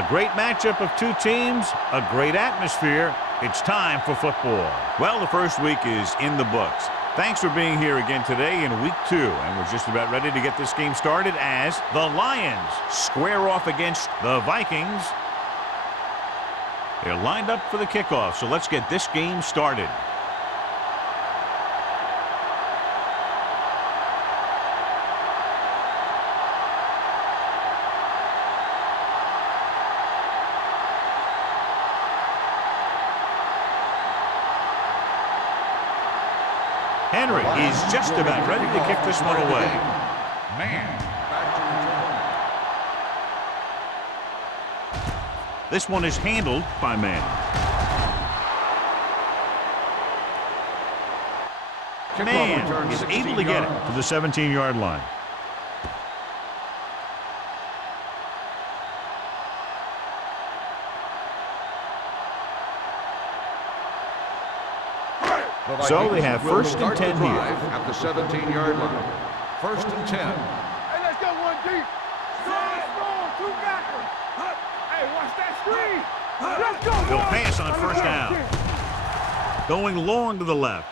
A great matchup of two teams, a great atmosphere. It's time for football. Well, the first week is in the books. Thanks for being here again today in week 2. And we're just about ready to get this game started as the Lions square off against the Vikings. They're lined up for the kickoff, so let's get this game started. Henry is just about ready to kick this one away. This one is handled by Man. Man is able to get it to the 17-yard line. So they have first and 10 here. At the 17-yard line. First and 10. Hey, let's go one deep. Strong, two backers. Hey, watch that screen. Let's go. They'll pass on first down. Going long to the left.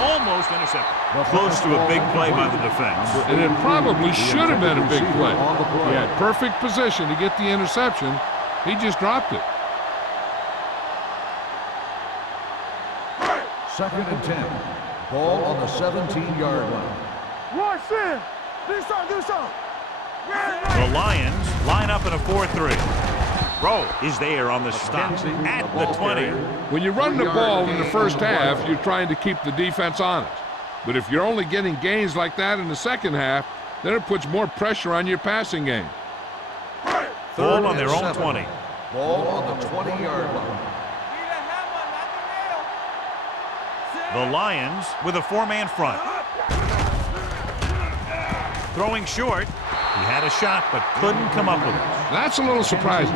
Almost intercepted. Close to a big play by the defense. And it probably should have been a big play. He had perfect position to get the interception. He just dropped it. Second and 10. Ball on the 17-yard line. Watch in. Do something. The Lions line up in a 4-3. Rowe is there on the stop at the 20. When you run the ball in the first half, you're trying to keep the defense honest. But if you're only getting gains like that in the second half, then it puts more pressure on your passing game. Ball on their own 20. Ball on the 20-yard line. The Lions with a 4-man front. Throwing short. He had a shot but couldn't come up with it. That's a little surprising.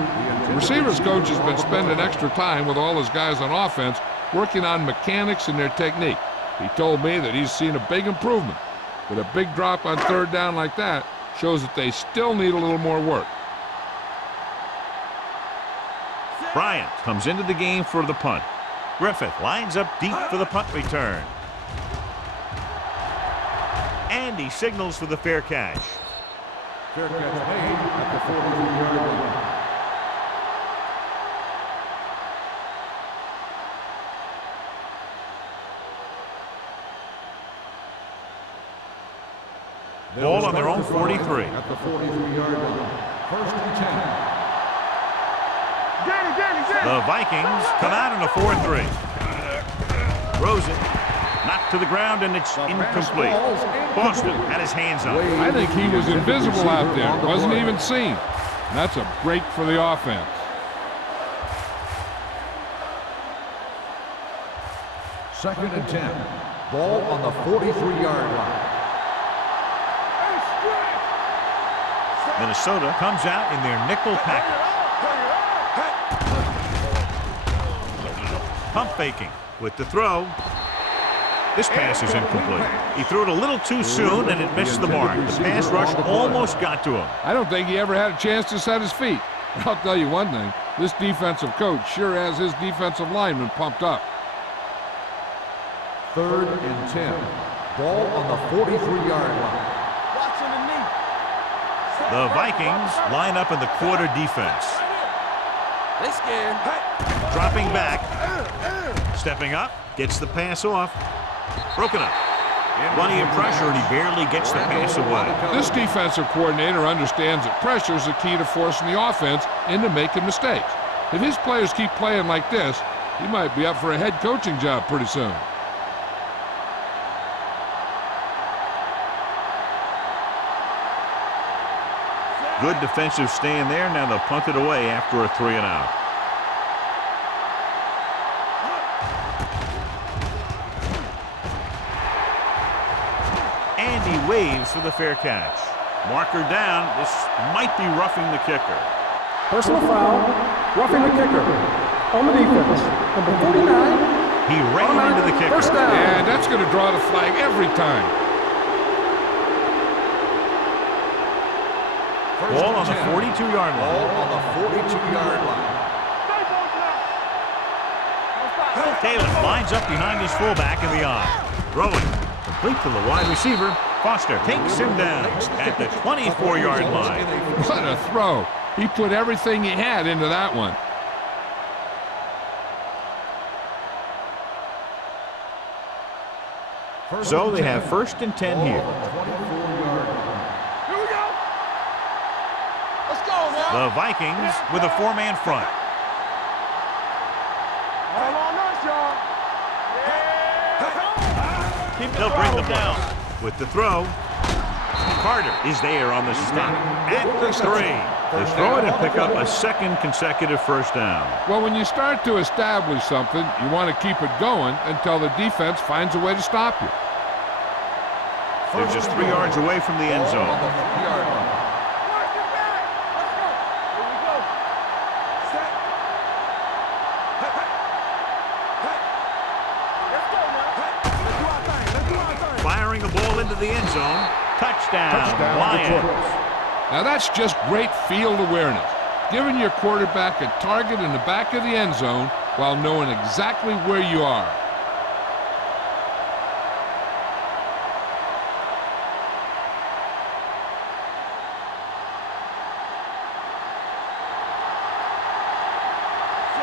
The receivers coach has been spending extra time with all his guys on offense working on mechanics and their technique. He told me that he's seen a big improvement. But a big drop on third down like that shows that they still need a little more work. Bryant comes into the game for the punt. Griffith lines up deep for the punt return. And he signals for the fair catch. Fair catch made at the 43-yard line. Ball on their own 43. At the 43-yard line. First and 10. The Vikings come out in a 4-3. Throws it. Knocked to the ground, and it's incomplete. Boston had his hands on it. I think he was invisible out there. Wasn't even seen. And that's a break for the offense. Second and 10. Ball on the 43-yard line. Minnesota comes out in their nickel package. Pump faking with the throw. This pass is incomplete. He threw it a little too soon and it missed the mark. The pass rush almost got to him. I don't think he ever had a chance to set his feet. I'll tell you one thing. This defensive coach sure has his defensive linemen pumped up. Third and 10. Ball on the 43-yard line. The Vikings line up in the quarter defense. They scared. Dropping back. Stepping up. Gets the pass off. Broken up. Plenty of pressure, and he barely gets the pass away. This defensive coordinator understands that pressure is the key to forcing the offense into making mistakes. If his players keep playing like this, he might be up for a head coaching job pretty soon. Good defensive stand there. Now they'll punt it away after a 3-and-out. And he waves for the fair catch. Marker down. This might be roughing the kicker. Personal foul, roughing the kicker. On the defense, number 49. He ran into the kicker. First down. And that's going to draw the flag every time. Ball on the 42-yard Ball line. on the 42-yard line. Taylor lines up behind his fullback in the eye. Throwing. Complete to the wide receiver. Foster takes him down at the 24-yard line. What a throw. He put everything he had into that one. So they have 1st and 10 here. Here we go. Let's go now. The Vikings with a 4-man front. All on us, y'all. They'll bring them down. With the throw, Carter is there on the stop at the 3. They throw it and pick up a 2nd consecutive first down. Well, when you start to establish something, you want to keep it going until the defense finds a way to stop you. They're just 3 yards away from the end On zone. the 3-yard line. Watch it back. Let's go. Here we go. Set. Hey, hey. Hey. Let's go now. Hey. Let's do our thing. Let's do our thing. Firing the ball into the end zone. Touchdown, Lions. Now that's just great field awareness, giving your quarterback a target in the back of the end zone while knowing exactly where you are.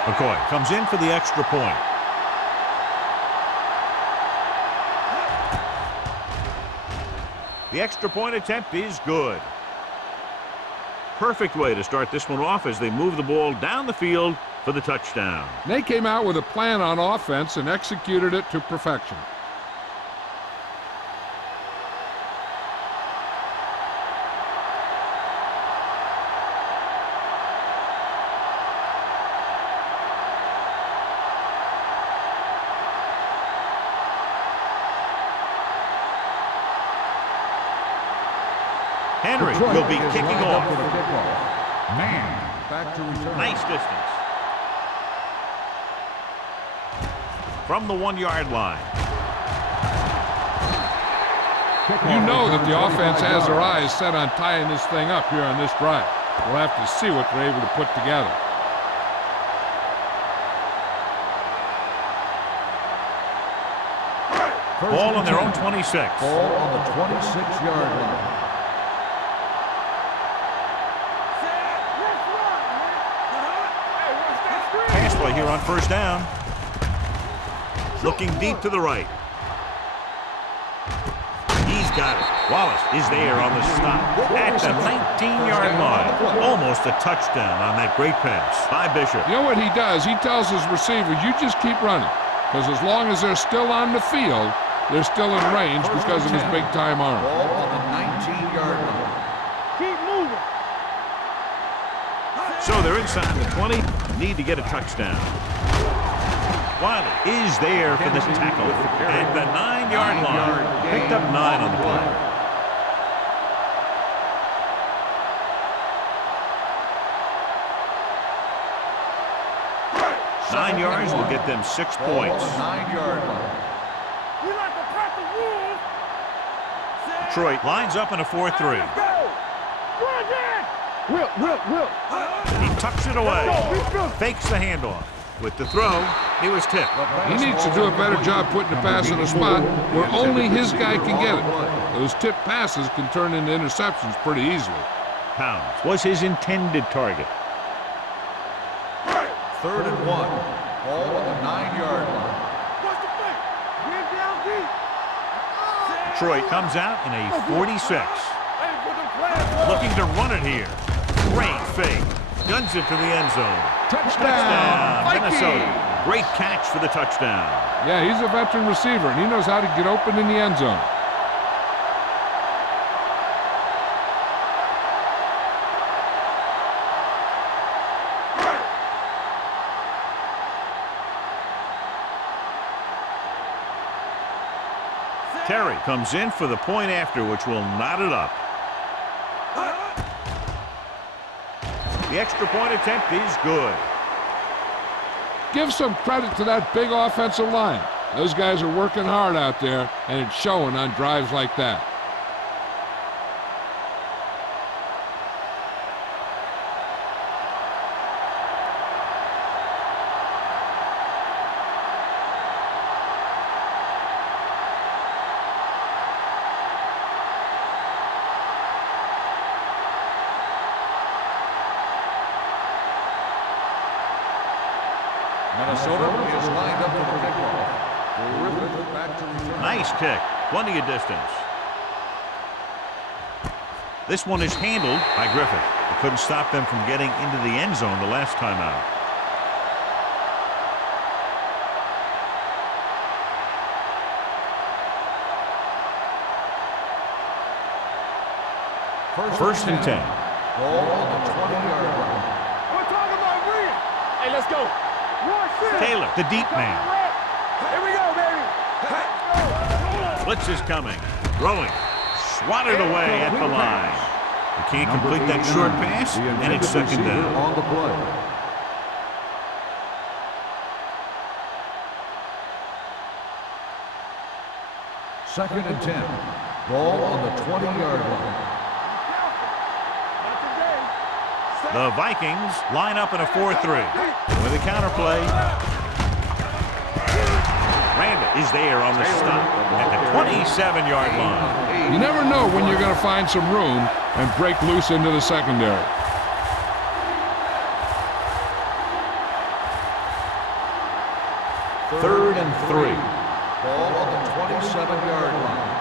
McCoy comes in for the extra point. The extra point attempt is good. Perfect way to start this one off as they move the ball down the field for the touchdown. They came out with a plan on offense and executed it to perfection. Henry Detroit will be is kicking lined up off. with a kickoff. Man, back to return. Nice distance. From the 1-yard line. You know that the offense has their eyes set on tying this thing up here on this drive. We'll have to see what they're able to put together. Ball on their own 26. Ball on the 26-yard line. Pass play here on first down. Looking deep to the right. He's got it. Wallace is there on the stop at the 19-yard line. Almost a touchdown on that great pass by Bishop. You know what he does? He tells his receiver, you just keep running. Because as long as they're still on the field, they're still in range because of his big-time arm. Ball on the 19-yard line. Keep moving. So they're inside the 20. Need to get a touchdown. Wiley is there for the tackle at the 9-yard line. Picked up 9 on the play. Nine yards will get them 6 Ball on points. the 9-yard line. We like to crack the rules. Detroit lines up in a 4-3. Let's go. Run again. Will. He tucks it away. Fakes the handoff. With the throw, he was tipped. He needs to do a better job putting the pass in a spot where only his guy can get it. Those tipped passes can turn into interceptions pretty easily. Pounds was his intended target. 3rd and 1. Ball on the 9-yard line. What's the play? Get down deep. Detroit comes out in a 46. Hey, put them flags. Looking to run it here. Great fake. Guns it to the end zone. Touchdown, Minnesota. Great catch for the touchdown. Yeah, he's a veteran receiver, and he knows how to get open in the end zone. Terry comes in for the point after, which will knot it up. The extra point attempt is good. Give some credit to that big offensive line. Those guys are working hard out there, and it's showing on drives like that. Minnesota is lined up for the kickoff. Terrific back to return. Nice kick. Plenty of distance. This one is handled by Griffith. It couldn't stop them from getting into the end zone the last time out. First and 10. Ball on the 20-yard line. We're talking about Reed. Hey, let's go. Taylor, the deep man. Here we go, baby. Blitz is coming. Throwing. Swatted away at the line. He can't complete that short pass, and it's second down. On the play. Second and 10. Ball on the 20-yard line. The Vikings line up in a 4-3. With a counterplay. Randall is there on the stop at the 27-yard line. You never know when you're going to find some room and break loose into the secondary. Third and 3. Ball on the 27-yard line.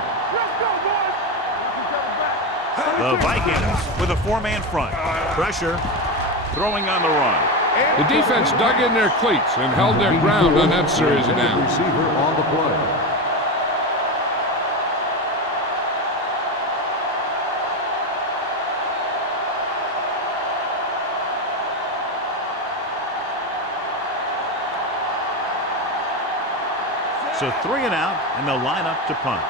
The Vikings with a 4-man front. Pressure. Throwing on the run. The defense dug in their cleats and held their ground on that series of downs. Receiver on the play. So 3 and out, and they'll line up to punt.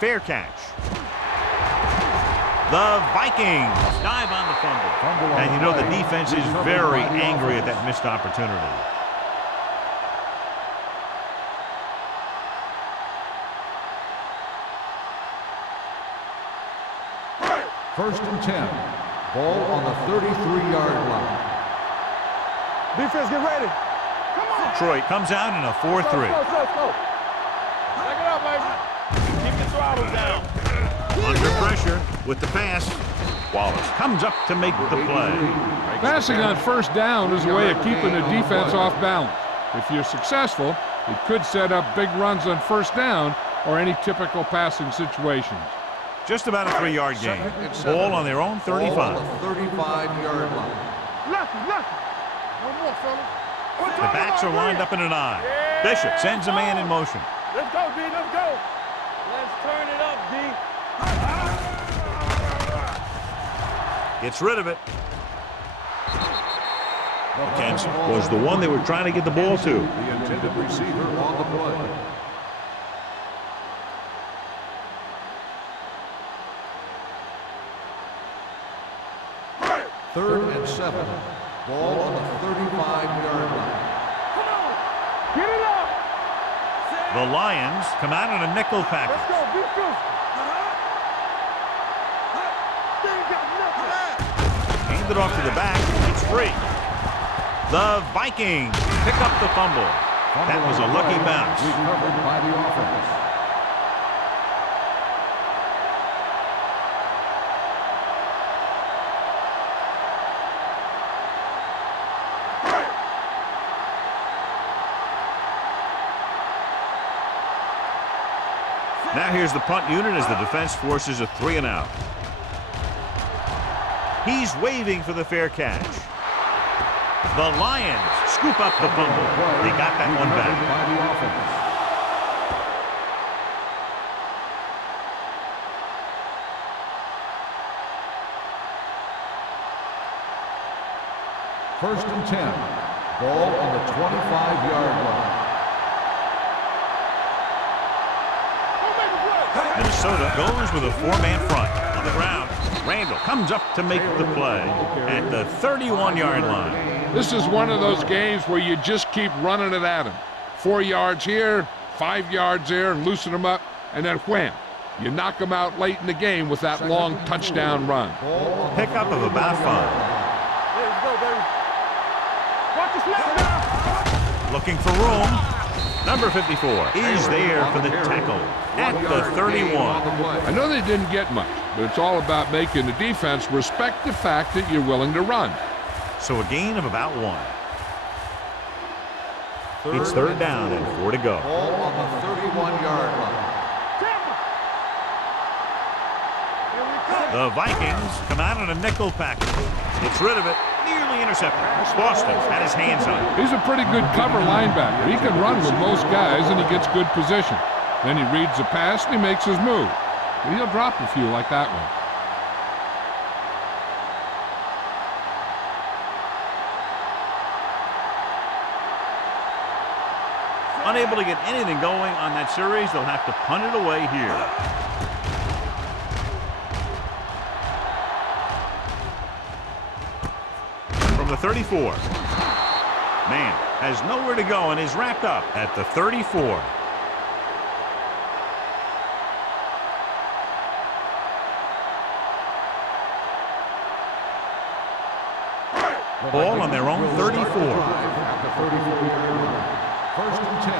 Fair catch. The Vikings dive on the fumble. And you know the defense is very angry at that missed opportunity. First and 10. Ball on the 33-yard line. Defense, get ready. Come on. Detroit comes out in a 4-3. Go. Back it up, baby. Keep the throttle down. Under pressure with the pass. Wallace comes up to make the play. Passing on first down is a way of keeping the defense off balance. If you're successful, it could set up big runs on first down or any typical passing situations. Just about a 3-yard gain. Ball on their own 35. Ball on the 35-yard line. Lucky. One more, fellas. The backs are lined up in an I. Bishop sends a man in motion. Let's go, D. Let's go. Let's turn it up, D. Gets rid of it. McKenzie was the one they were trying to get the ball to. The intended receiver on the play. Third and 7. Ball on the 35-yard line. Come on. Get it up. The Lions come out in a nickel Let's package. go. Be good. They ain't got nothing. Hand it off to the back. It's free. The Vikings pick up the fumble. That was a lucky bounce. Recovered by the offense. Now here's the punt unit as the defense forces a 3 and out. He's waving for the fair catch. The Lions scoop up the fumble. They got that one back. By the offense. First and 10. Ball on the 25-yard line. Minnesota goes with a 4-man front. On the ground, Randall comes up to make the play at the 31-yard line. This is one of those games where you just keep running it at them. 4 yards here, 5 yards there, loosen them up, and then wham. You knock them out late in the game with that long touchdown run. Pickup of about 5. Let's go, baby. Watch the snap now. Looking for room. Number 54 is there for the tackle at the 31. I know they didn't get much, but it's all about making the defense respect the fact that you're willing to run. So a gain of about 1. It's third down and 4 to go. Ball on the 31-yard line. The Vikings come out in a nickel package. Gets rid of it. Nearly intercepted. Boston had his hands on it. He's a pretty good cover linebacker. He can run with most guys, and he gets good position. Then he reads the pass, and he makes his move. But he'll drop a few like that one. Unable to get anything going on that series, they'll have to punt it away here. From the 34. Man has nowhere to go and is wrapped up at the 34. Ball on their own 34. At the 34-yard line. First and 10.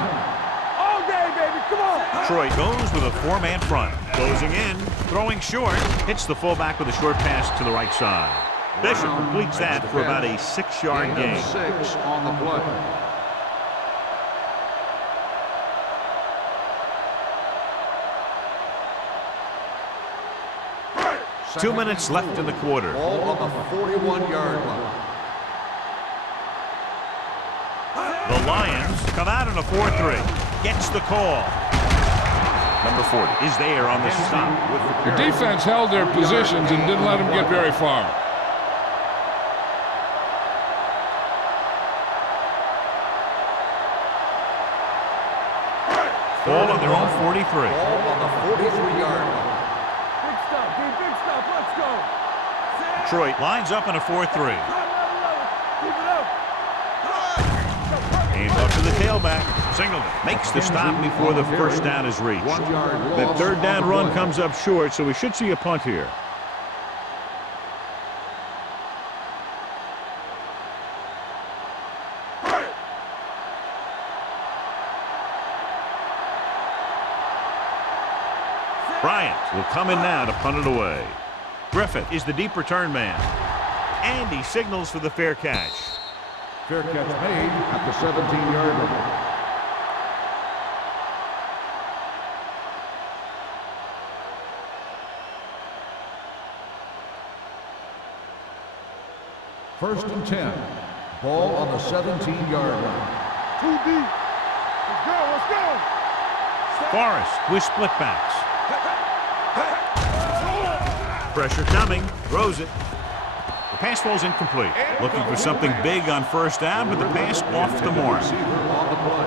All day, baby. Come on. Detroit goes with a 4-man front. Closing in, throwing short. Hits the fullback with a short pass to the right side. Bishop completes that for about a 6-yard gain. 6 on the play. Two minutes left in the quarter. Ball on the 41-yard line. The Lions come out in a 4-3. Gets the call. Number 40 is there on the stop. The defense held their positions and didn't let them get very far. Ball on their own 43. Ball on the 43-yard line. Big stuff, dude. Big stuff. Let's go. Detroit lines up in a 4-3. Keep it up. Hands off to the tailback. Singleton makes the stop before the first down is reached. 1 yard That loss third down on the run play. comes up short, so we should see a punt here. Bryant will come in now to punt it away. Griffith is the deep return man. And he signals for the fair catch. Fair catch made at the 17-yard line. First and 10. Ball on the 17-yard line. Too deep. Let's go. Let's go. Forrest with split backs. Pressure coming. Throws it. The pass falls incomplete. Looking for something big on first down, but the pass off the mark. Receiver on the play.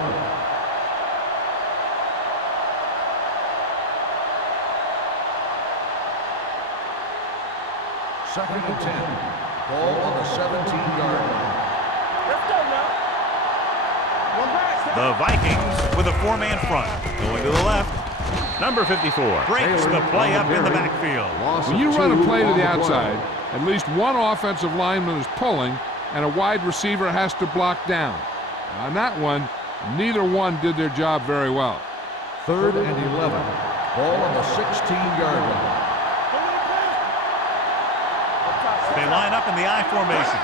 Second and 10. Ball on the 17-yard line. Let's go now. One back. The Vikings with a 4-man front. Going to the left. Number 54 breaks the play up in the backfield. Loss When of you run 2 a play to on the play. outside, at least one offensive lineman is pulling, and a wide receiver has to block down. On that one, neither one did their job very well. Third and 11. Ball on the 16-yard line. They line up in the I formation.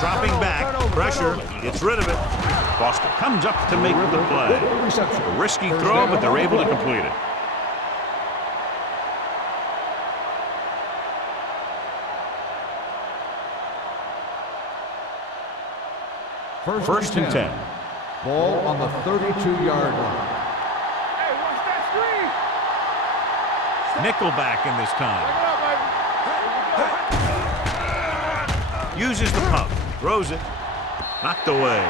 Dropping back. Pressure. Gets rid of it. Foster comes up to make the play. Reception. A risky throw, but they're able to complete it. First and 10. Ball on the 32-yard line. Hey, watch that screen. Nickelback in this time. Here we go. Uses the pump. Throws it. Knocked away.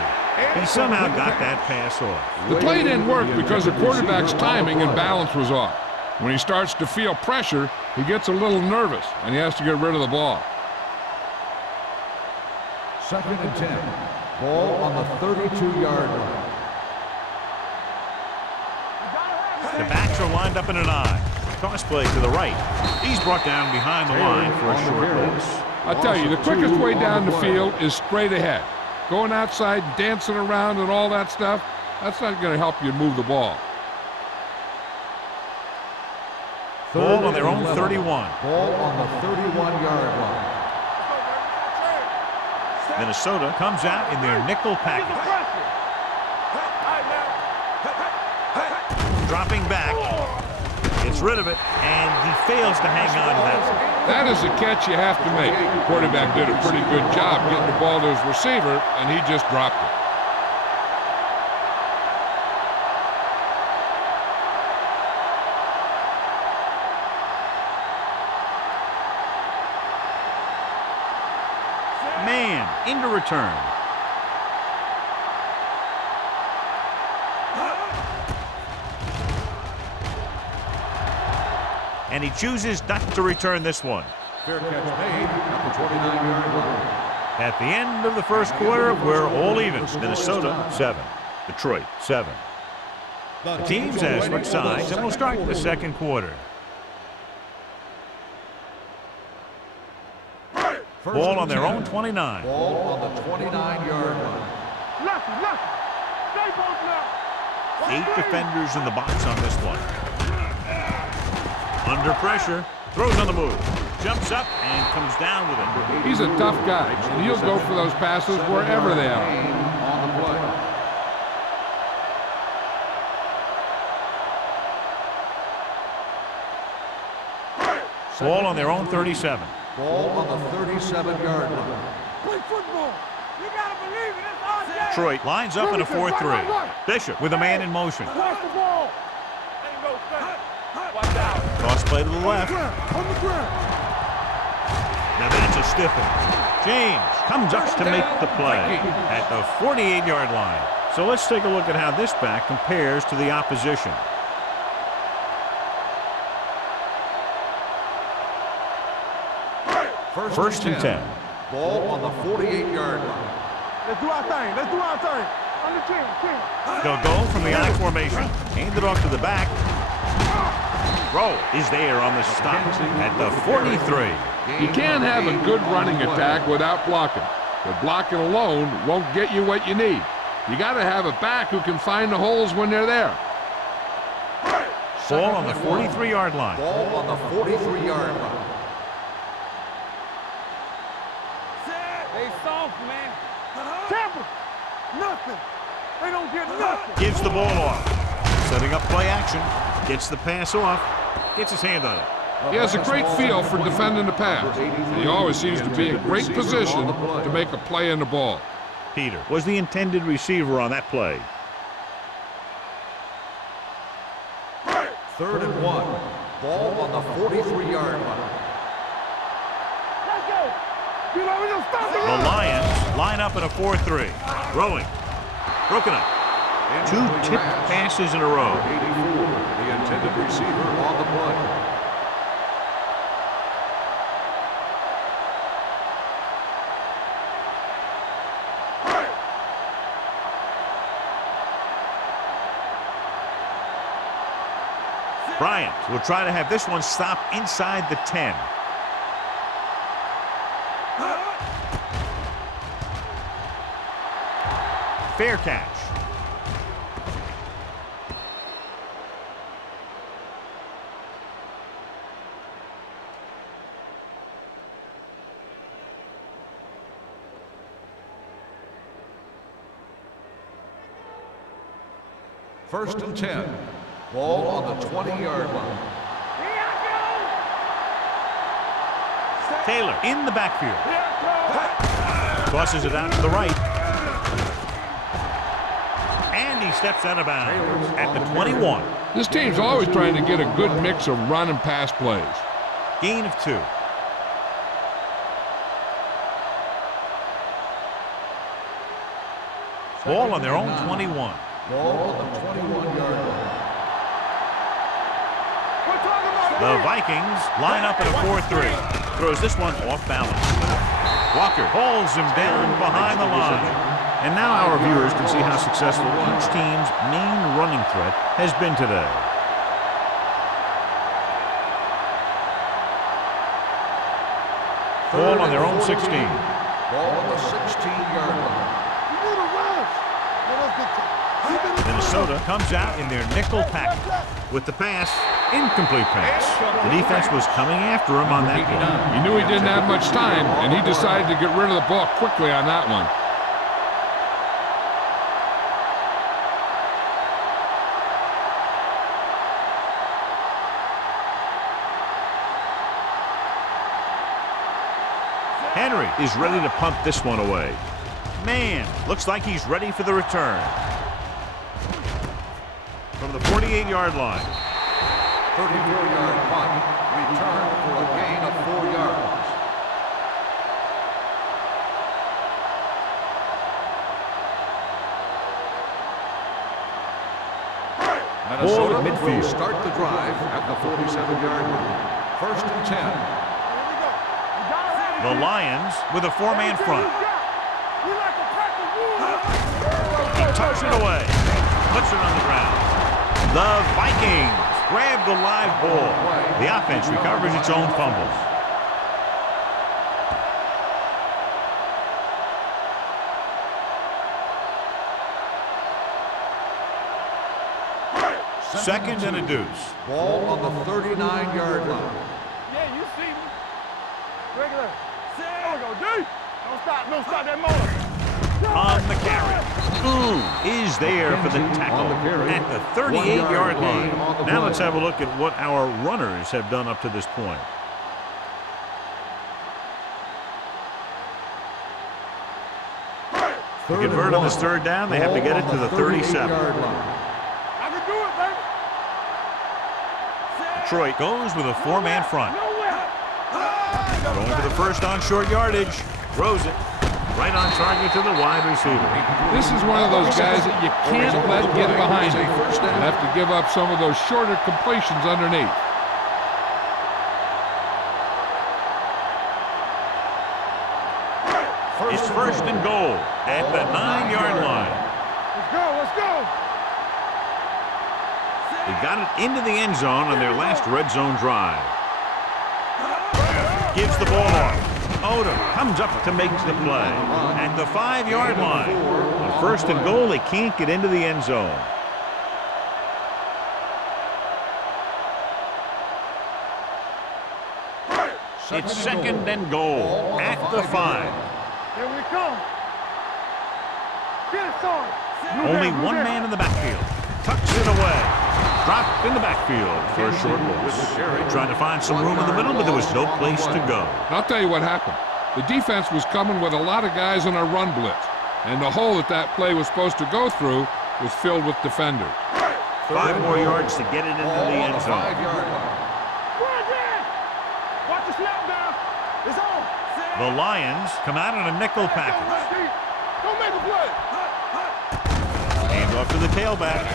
He somehow got that pass off. The play didn't work because the quarterback's timing and balance was off. When he starts to feel pressure, he gets a little nervous, and he has to get rid of the ball. Second and 10. Ball on the 32-yard line. The backs are lined up in an I. Toss play to the right. He's brought down behind the line for a short pass. I'll tell you, the quickest way down the field is straight ahead. Going outside, dancing around and all that stuff, That's not going to help you move the ball. Ball on their own 31. Ball on the 31-yard line. Minnesota comes out in their nickel package. Dropping back. Gets rid of it, and he fails to hang on to that. That is a catch you have to make. The quarterback did a pretty good job getting the ball to his receiver, and he just dropped it. Man, into return. And he chooses not to return this one. Fair catch made at the 29-yard line. At the end of the first quarter, we're all even. Minnesota 7, Detroit 7. The teams have switched sides, and we'll start the second quarter. Ball on their own 29. Ball on the 29-yard line. Stay both now. 8 defenders in the box on this one. Under pressure, throws on the move, jumps up and comes down with it. He's a tough guy, and he'll go for those passes wherever they are. On the play. Ball on their own 37. Ball on the 37-yard line. Play football. You gotta believe it. It's our game. Detroit lines up in a 4-3. Bishop with a man in motion. Pass the ball. Ain't no thing. Watch out. Toss play to the left. On the ground. Now that's a stiff one. James comes up to make the play at the 48-yard line. So let's take a look at how this back compares to the opposition. First and 10. Ball on the 48-yard line. Let's do our thing. Let's do our thing. On the chin. They'll go from the I formation. Hand it off to the back. Rowe is there on the stop at the 43. You can't have a good running attack without blocking. But blocking alone won't get you what you need. You got to have a back who can find the holes when they're there. Ball on the 43-yard line. Ball on the 43-yard line. They soft, man. Tampa. Nothing. They don't get nothing. Gives the ball off. Setting up play action. Gets the pass off. Gets his hand on it. He has a great feel for defending the pass. He always seems to be in great position to make a play in the ball. Peter was the intended receiver on that play. 3rd and 1. Ball on the 43-yard line. Let's go. You know, we don't stop the The run. Lions line up in a 4-3. Rowing. Broken up. 2 tipped passes in a row. 84, the intended receiver on the play. Bryant will try to have this one stop inside the 10. Fair catch. First and 10. Ball on the 20-yard line. Here I go. Taylor in the backfield. Here I Tosses it out to the right. And he steps out of bounds at the 21. This team's always trying to get a good mix of run and pass plays. Gain of 2. Ball on their own 21. Ball on the 21-yard line. We're talking about The Vikings line up in a 4-3. Throws this one off balance. Walker holds him down behind the line. And now our viewers can see how successful each team's main running threat has been today. Ball on their own 16. Ball on the 16-yard line. You need a rush. Let us get Minnesota comes out in their nickel package. With the pass, incomplete pass. The defense was coming after him on that play. He knew he didn't have much time, and he decided to get rid of the ball quickly on that one. Henry is ready to punt this one away. Man, looks like he's ready for the return. From the 48-yard line. 34-yard punt. Return for a gain of 4 yards. Minnesota will start the drive at the 47-yard line. First and 10. The Lions with a 4-man front. He tucks it away. Puts it on the ground. The Vikings grab the live ball. The offense recovers its own fumbles. Second and a deuce. Ball on the 39-yard line. Yeah, you see me. Regular. There we go, D. Don't stop that motor. On the carry. Is there for the tackle at the 38-yard line. Now let's have a look at what our runners have done up to this point. To convert on this third down, they have to get it to the 37. I can do it, baby. Detroit goes with a 4-man front. Going for the first on short yardage. Throws it. Right on target to the wide receiver. This is one of those guys that you can't let get behind him. You have to give up some of those shorter completions underneath. It's first and goal at the 9-yard line. Let's go. They got it into the end zone on their last red zone drive. Gives the ball off. Odom comes up to make the play at the 5-yard line. On first and goal, they can't get into the end zone. It's second and goal at the 5. Here we come. Get it started. Only one man in the backfield. Tucks it away. Dropped in the backfield for a short loss. Trying to find some room in the middle, but there was no place to go. I'll tell you what happened. The defense was coming with a lot of guys on a run blitz, and the hole that play was supposed to go through was filled with defenders. 5 more yards to get it into the end zone. Watch the snap down. It's on. The Lions come out in a nickel package. Don't make a play. Hand off to the tailback.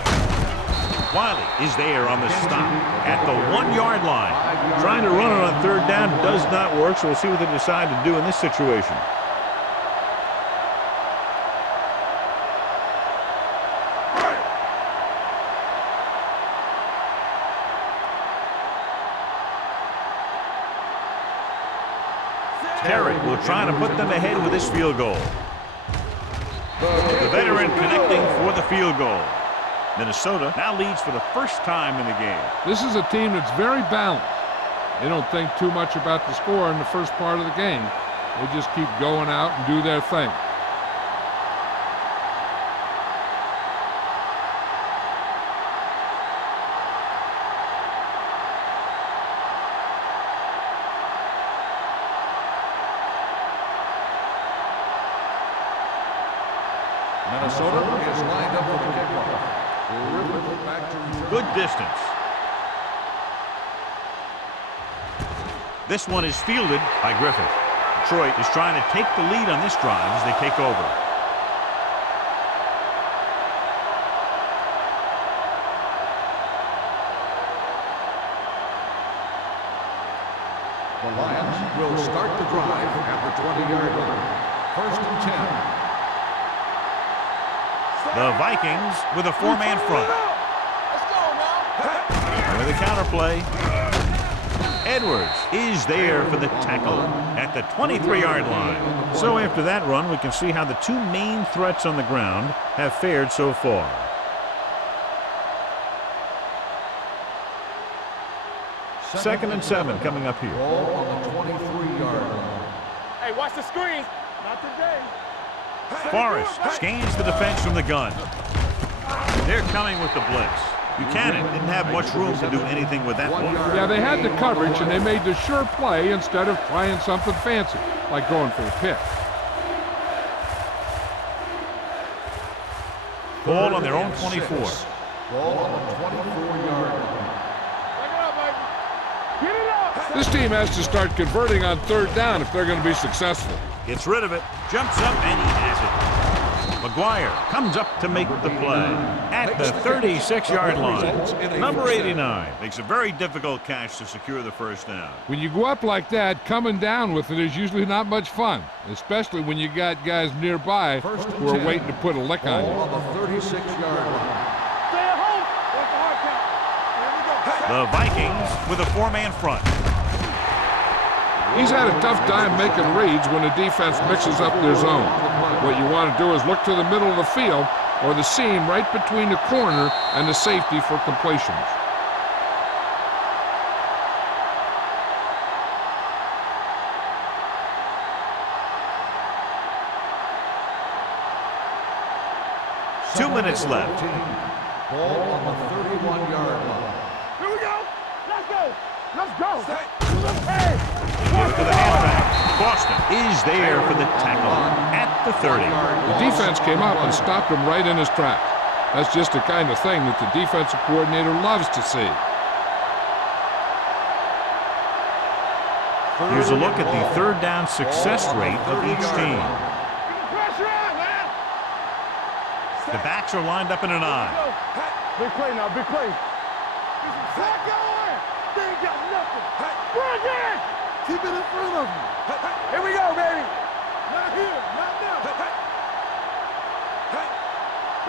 Wiley is there on the stop at the 1-yard line. Trying to run it on third down does not work, so we'll see what they decide to do in this situation. Terry will try to put them ahead with this field goal. The veteran connecting for the field goal. Minnesota now leads for the first time in the game. This is a team that's very balanced. They don't think too much about the score in the first part of the game. They just keep going out and do their thing. Minnesota is lined up for the kickoff. Good distance. This one is fielded by Griffith. Detroit is trying to take the lead on this drive as they take over. The Lions will start the drive at the 20-yard line. First and 10. The Vikings with a 4-man front. With a counterplay. Edwards is there for the tackle at the 23-yard line. So after that run, we can see how the two main threats on the ground have fared so far. 2nd and 7 coming up here. Ball on the 23-yard line. Hey, watch the screen. Not today. Forrest scans the defense from the gun. They're coming with the blitz. Buchanan didn't have much room to do anything with that one. Yeah, they had the coverage, and they made the sure play instead of trying something fancy, like going for a pick. Ball on their own 24. Ball on the 24-yard line. Get it up. This team has to start converting on 3rd down if they're going to be successful. Gets rid of it, jumps up, and he has it. McGuire comes up to make the play at the 36-yard line. Number 89 makes a very difficult catch to secure the 1st down. When you go up like that, coming down with it is usually not much fun, especially when you got guys nearby who are waiting to put a lick on Ball you. on the 36-yard line. Stay at home. What's the hard count? Here we go. The Vikings with a 4-man front. He's had a tough time making reads when the defense mixes up their zone. What you want to do is look to the middle of the field or the seam right between the corner and the safety for completions. Two minutes left. Ball on the 31-yard line. Here we go. Let's go. Let's go. Hey. To the halfback. Boston is there for the tackle at the 30. The defense came up and stopped him right in his tracks. That's just the kind of thing that the defensive coordinator loves to see. Here's a look at the 3rd down success rate of each team. Pressure on, man. The backs are lined up in an eye. Big play now, big play. Back going. They ain't got nothing. Run in. Keep it in front of you. Here we go, baby. Not here, not now.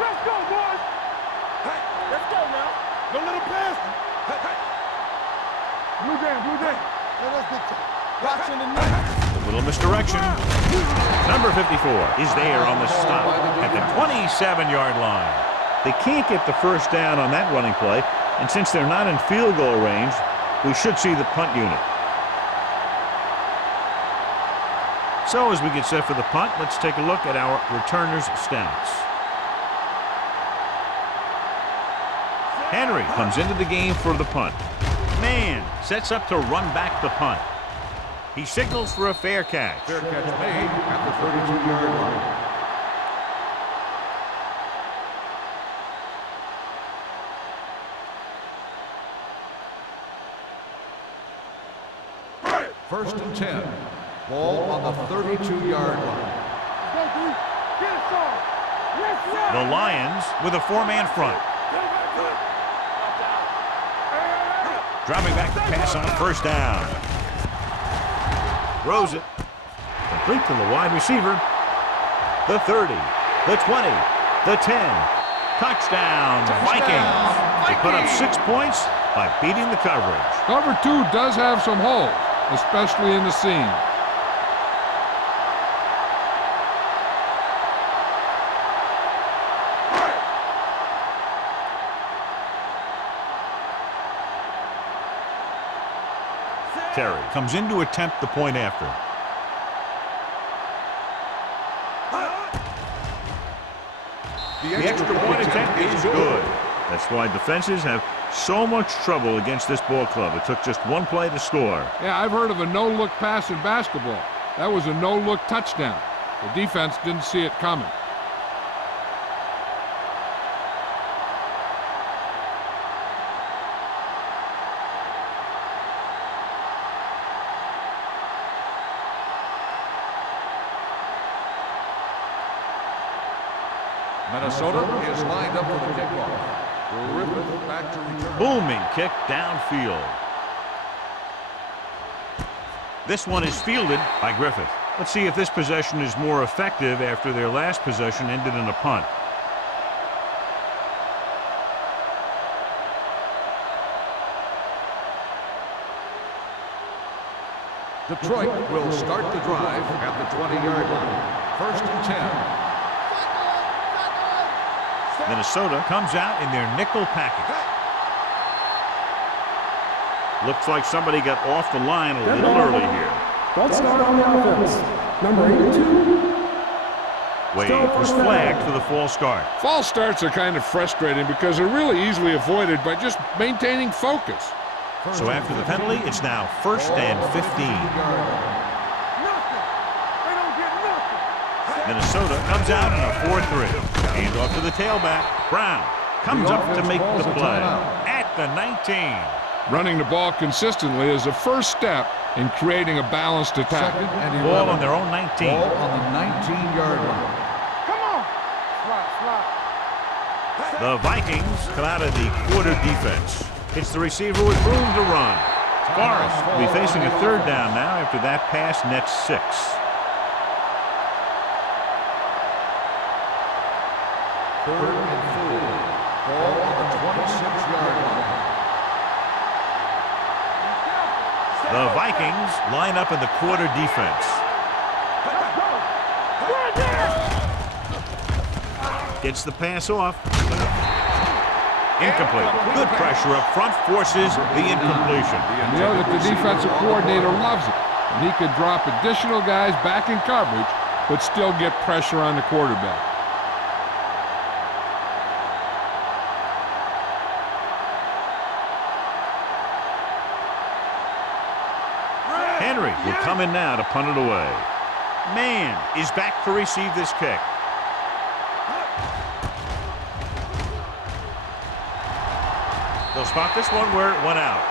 Let's go, boys. Let's go now. Don't let him pass you. Blue game, blue game. Let's get you. Watching the net. A little misdirection. Number 54 is there on the stop at the 27-yard line. They can't get the 1st down on that running play, and since they're not in field goal range, we should see the punt unit. So as we get set for the punt, let's take a look at our returners' stats. Henry comes into the game for the punt. Mann sets up to run back the punt. He signals for a fair catch. Fair catch made at the 32-yard line. First and 10. Ball on the 32-yard line. The Lions with a 4-man front. Dropping back the pass on 1st down. Throws it. Complete to the wide receiver. The 30, the 20, the 10. Touchdown, Vikings. They put up 6 points by beating the coverage. Cover 2 does have some holes, especially in the seam. Terry comes in to attempt the point after. The extra point attempt is good. That's why defenses have so much trouble against this ball club. It took just 1 play to score. Yeah, I've heard of a no-look pass in basketball. That was a no-look touchdown. The defense didn't see it coming. Minnesota is lined up for the kickoff. Griffith back to return. Booming kick downfield. This one is fielded by Griffith. Let's see if this possession is more effective after their last possession ended in a punt. Detroit will start the drive at the 20-yard line. First and 10. Minnesota comes out in their nickel package. Looks like somebody got off the line a little early here. Don't start on the offense. Number 82. Wade was flagged for the false start. False starts are kind of frustrating because they're really easily avoided by just maintaining focus. So after the penalty, it's now 1st and 15. Minnesota comes out in a 4-3. Hand off to the tailback. Brown comes up to make the play at the 19. Running the ball consistently is the first step in creating a balanced attack. Ball on their own 19. Ball on the 19-yard line. Come on. Slide. The Vikings come out of the quarter defense. It's the receiver with room to run. Forrest will be facing a 3rd down now after that pass nets 6. Third and 4. Ball on the 26-yard line. The Vikings line up in the quarter defense. Gets the pass off. Incomplete. Good pressure up front forces the incompletion. You know that the defensive coordinator loves it, and he could drop additional guys back in coverage, but still get pressure on the quarterback. Henry will come in now to punt it away. Mann is back to receive this kick. They'll spot this one where it went out.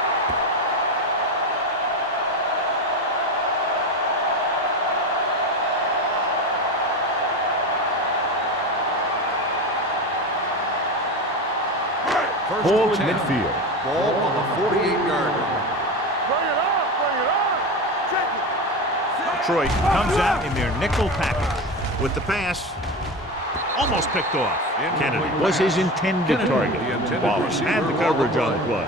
Ball at midfield. Ball on the 48-yard line. Bring it on. Check it. Detroit comes out in their nickel package with the pass. Almost picked off. Kennedy was his intended target. Wallace had the coverage on the play.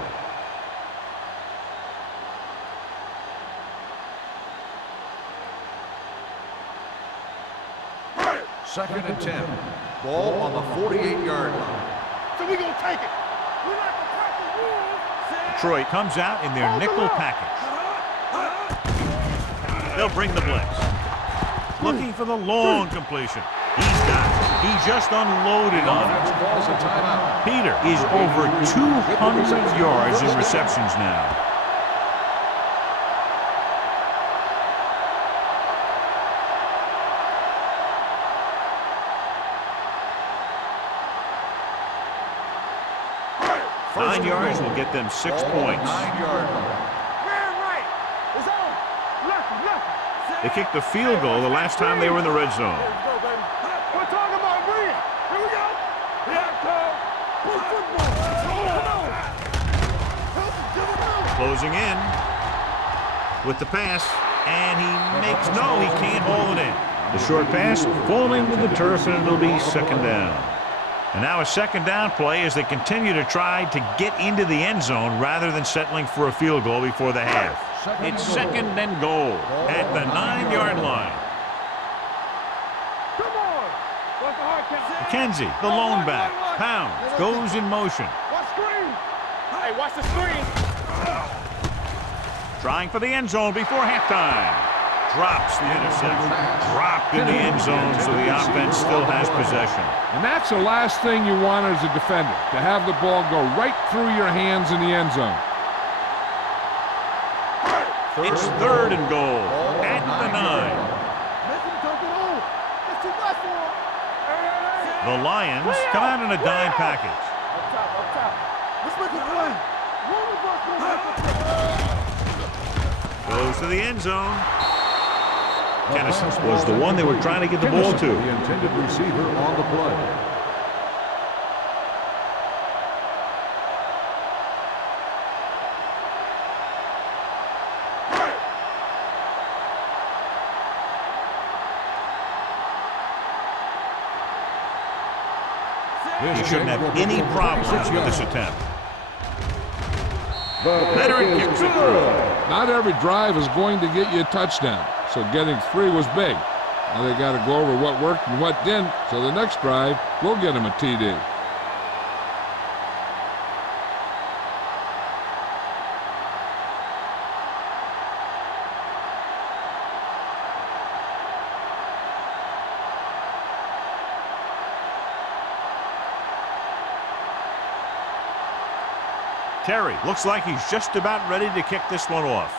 Second and 10. Ball on the 48-yard line. So we gonna take it. We like to crack the rules. Detroit comes out in their nickel package. They'll bring the blitz. Looking for the long completion. He's got it. He just unloaded on it. Calls a timeout. Peter is over 200 yards in receptions now. Nine yards will get them 6 points. 9-yard line. Man right. It's on. Left. They kicked the field goal the last time they were in the red zone. Let's go, baby. We're talking about bring it. Here we go. Yeah, come. Play football. Come on. Closing in with the pass, and he can't haul it in. The short pass falling to the turf, and it'll be 2nd down. And now a 2nd down play as they continue to try to get into the end zone rather than settling for a field goal before the half. It's 2nd and goal at the 9-yard line. Come on. What's the hard count? McKenzie, the lone back. Pounds goes in motion. Watch screen. Hey, watch the screen. Trying for the end zone before halftime. Drops the interception. Dropped in the end zone, so the offense still has possession. And that's the last thing you want as a defender, to have the ball go right through your hands in the end zone. It's 3rd and goal at the 9. Make him dump it on. That's too much for him. The Lions come out in a dime package. Up top. Let's make a play. Roll the bus. Goes to the end zone. Kennison was the one they were trying to get the ball to. The intended receiver on the play. He shouldn't have any problems with this attempt. Leonard kicks it through. Not every drive is going to get you a touchdown, so getting 3 was big. Now they got to go over what worked and what didn't, so the next drive will get them a TD. Terry looks like he's just about ready to kick this one off.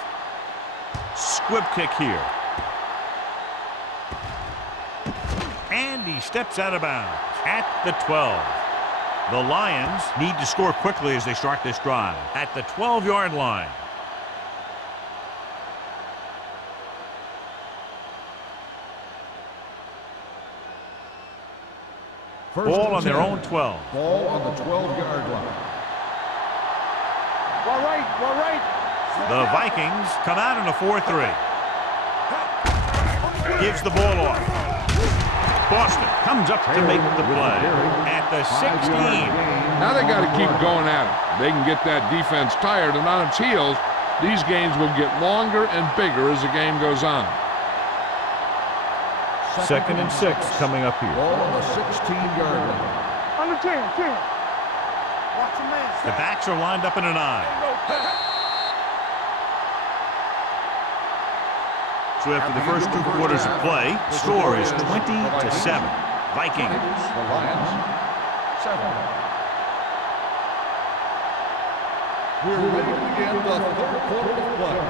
Squib kick here. And he steps out of bounds at the 12. The Lions need to score quickly as they start this drive at the 12-yard line. Ball on their own 12. Ball on the 12-yard line. Well, right. The Vikings come out in a 4-3. Gives the ball off. Boston comes up to make the play at the 16. Now they got to keep going at it. They can get that defense tired and on its heels. These games will get longer and bigger as the game goes on. 2nd and 6 coming up here. Ball on the 16-yard line. Under 10. Watch your man. The backs are lined up in an I. So after the first 2 quarters of play, score is 20-7. Vikings. The Lions, 7. We're ready to begin the 3rd quarter of play.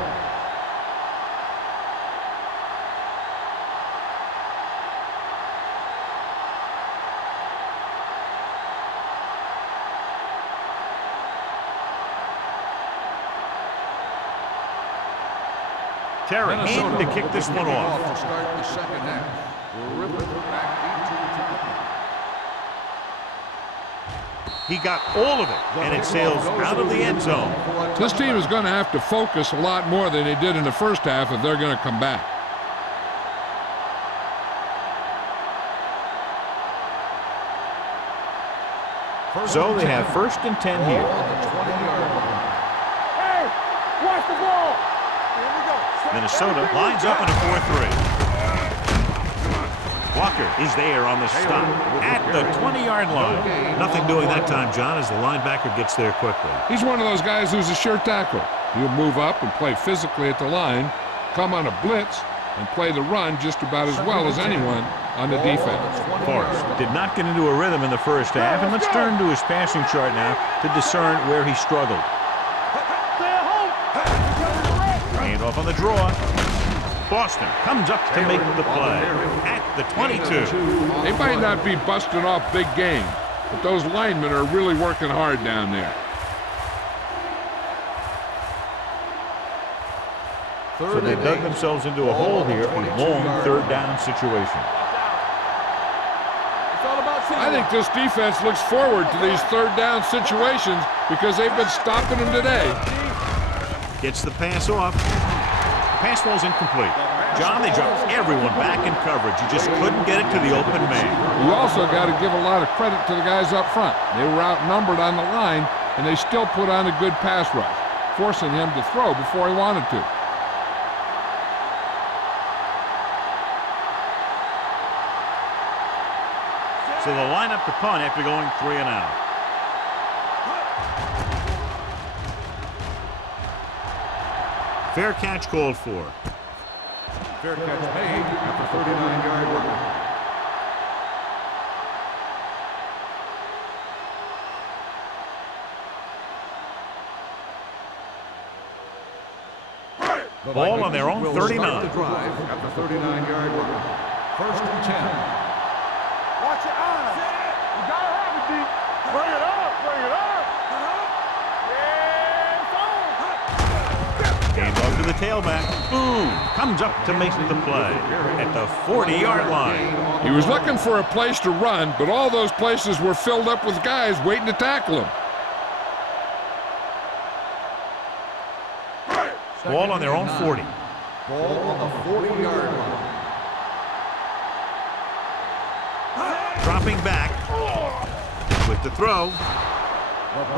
Terry in to kick this one off. To start the second half. We're back into He got all of it, and it sails out of the end zone. This team is going to have to focus a lot more than they did in the first half if they're going to come back. So they have 1st and 10 here. Hey, watch the ball. Here we go. Minnesota lines up in a 4-3. Walker is there on the stop at the 20-yard line. Nothing doing that time, John, as the linebacker gets there quickly. He's one of those guys who's a sure tackle. He'll move up and play physically at the line, come on a blitz, and play the run just about as well as anyone on the defense. Forrest did not get into a rhythm in the first half, and let's turn to his passing chart now to discern where he struggled. Hand off on the draw. Boston comes up to make the play at the 22. They might not be busting off big game, but those linemen are really working hard down there. So they dug themselves into a hole here, a long 3rd down situation. I think this defense looks forward to these 3rd down situations because they've been stopping them today. Gets the pass off. Pass ball's incomplete. John, they dropped everyone back in coverage. You just couldn't get it to the open man. You also got to give a lot of credit to the guys up front. They were outnumbered on the line, and they still put on a good pass rush, forcing him to throw before he wanted to. So they'll line up to punt after going 3 and out. Fair catch called for. Fair catch made at the 39-yard line. Ball on their own 39. The drive at the 39-yard line. 1st and 10. Watch your eyes. You gotta have it, D. Bring it up. Hands off to the tailback. Boom! Comes up to make the play at the 40-yard line. He was looking for a place to run, but all those places were filled up with guys waiting to tackle him. Ball on their own 40. Ball on the 40-yard line. Dropping back with the throw.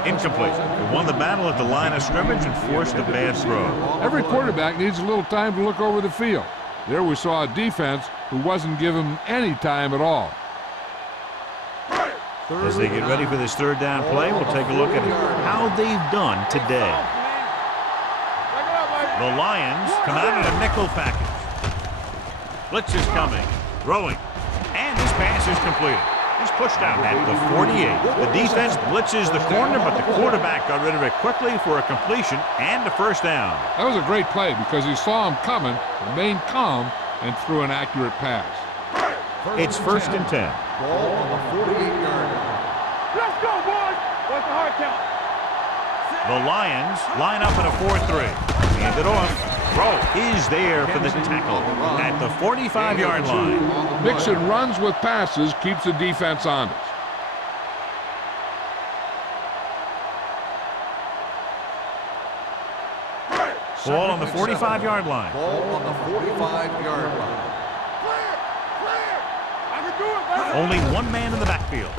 Incomplete. They won the battle at the line of scrimmage and forced a bad throw. Every quarterback needs a little time to look over the field. There we saw a defense who wasn't given any time at all. As they get ready for this 3rd down play, we'll take a look at how they've done today. The Lions come out in a nickel package. Blitz is coming. Throwing. And this pass is completed. This pushed out at the 48. The defense blitzes the corner, but the quarterback got rid of it quickly for a completion and a first down. That was a great play because he saw him coming, remained calm, and threw an accurate pass. It's first and 10. Ball on the 48-yard line. Let's go, boys. What's the hard count? The Lions line up in a 4-3. Hand it off. Throw is there for the tackle at the 45-yard line. Mixing runs with passes keeps the defense honest. Ball on the 45-yard line. Ball on the 45-yard line. I can do it, baby. Only one man in the backfield.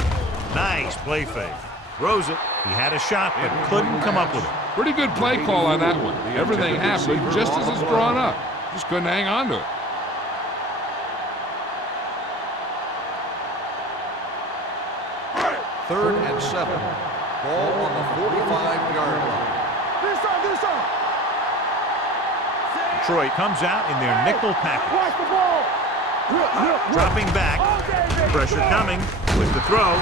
Nice play fake. Throws it. He had a shot, but couldn't come up with it. Pretty good play call on that one. Everything happened just as it's drawn up. Just couldn't hang on to it. Third and 7. Ball on the 45-yard line. This on. Detroit comes out in their nickel package. Watch the ball. Dropping back. Pressure coming with the throw.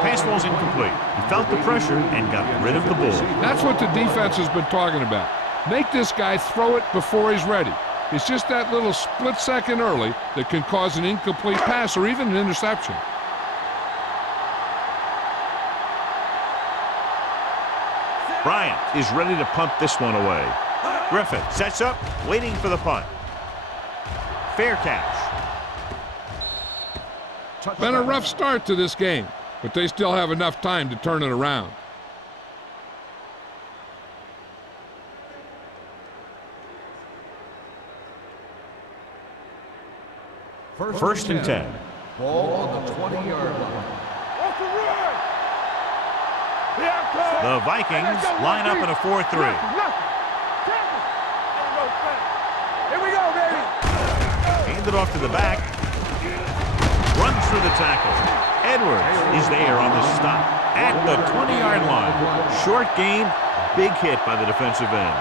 Pass falls incomplete. He felt the pressure and got rid of the ball. That's what the defense has been talking about. Make this guy throw it before he's ready. It's just that little split second early that can cause an incomplete pass or even an interception. Bryant is ready to punt this one away. Griffin sets up, waiting for the punt. Fair catch. Been a rough start to this game, but they still have enough time to turn it around. First and 10. Ball on the 20-yard line. What's the run? Here I come. The Vikings line up in a 4-3. Here we go, baby. Hand it off to the back. Runs through the tackle. Edwards is there on the stop at the 20-yard line. Short gain, big hit by the defensive end.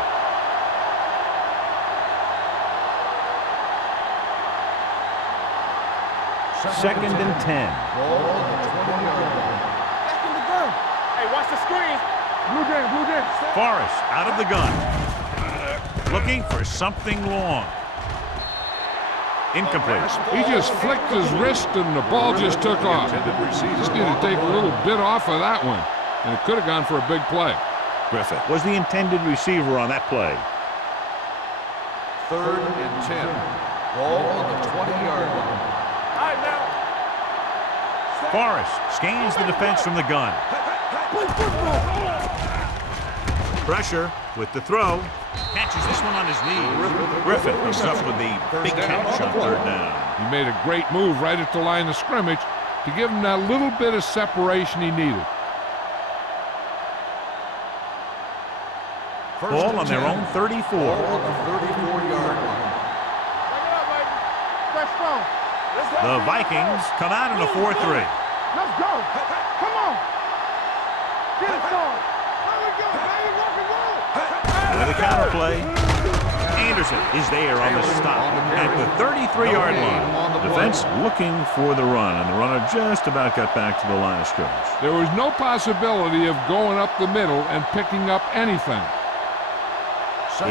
Second and 10. Ball on the 20-yard line. Back in the gun. Hey, watch the screen. Blue game. Forrest out of the gun. Looking for something long. Incomplete. He just flicked his wrist and the ball just took off. Just need to take a little bit off of that one, and it could have gone for a big play. Griffith was the intended receiver on that play. Third and 10. Ball on the 20-yard line. All right, now. Forrest scans the defense from the gun. Pressure with the throw. Catches this one on his knee. Griffith comes up with the big catch on third down. He made a great move right at the line of scrimmage to give him that little bit of separation he needed. Ball on their own 34. Ball on the 34-yard line. Bring it up, baby. Fresh phone. The Vikings come out in a 4-3. Let's go. Come on. Get it started. There we go, baby. Rock and roll. With a counter play, Anderson is there on the stop at the 33-yard line. Defense looking for the run, and the runner just about got back to the line of scrimmage. There was no possibility of going up the middle and picking up anything.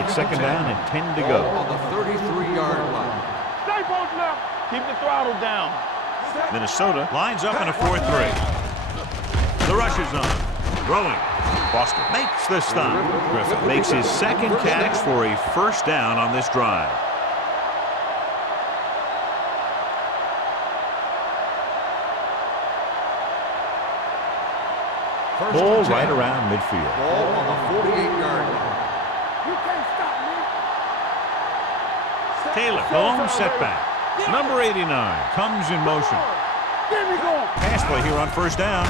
It's second down and 10 to go. Ball on the 33-yard line. Stay bolted up. Keep the throttle down. Minnesota lines up in a 4-3. The rush is on. Throwing. Foster makes the stop. Griffith makes his second catch for a first down on this drive. Ball right around midfield. Ball on the 48-yard line. You can't stop me. Taylor, the lone setback. Number 89 comes in motion. Get me going. Pass play here on first down.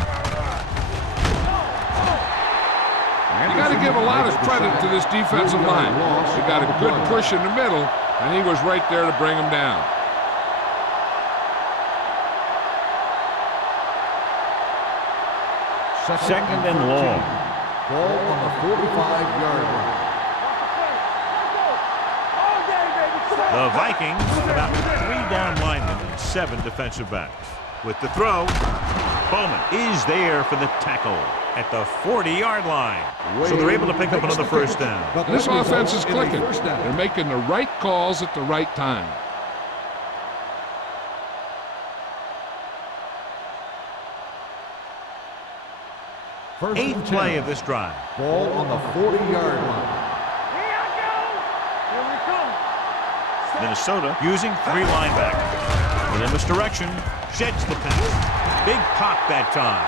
You got to give a lot of credit to this defensive line. They got a good push in the middle, and he was right there to bring him down. Second and long. Ball on the 45-yard line. All day, baby. Come on. The Vikings have about 3 down linemen and 7 defensive backs. with the throw. Bowman is there for the tackle at the 40-yard line. So they're able to pick up another first down. This offense is clicking. They're making the right calls at the right time. Eighth play of this drive. Ball on the 40-yard line. Here I go. Here we come. Minnesota using 3 linebackers. In this direction, sheds the pass. Big pop that time.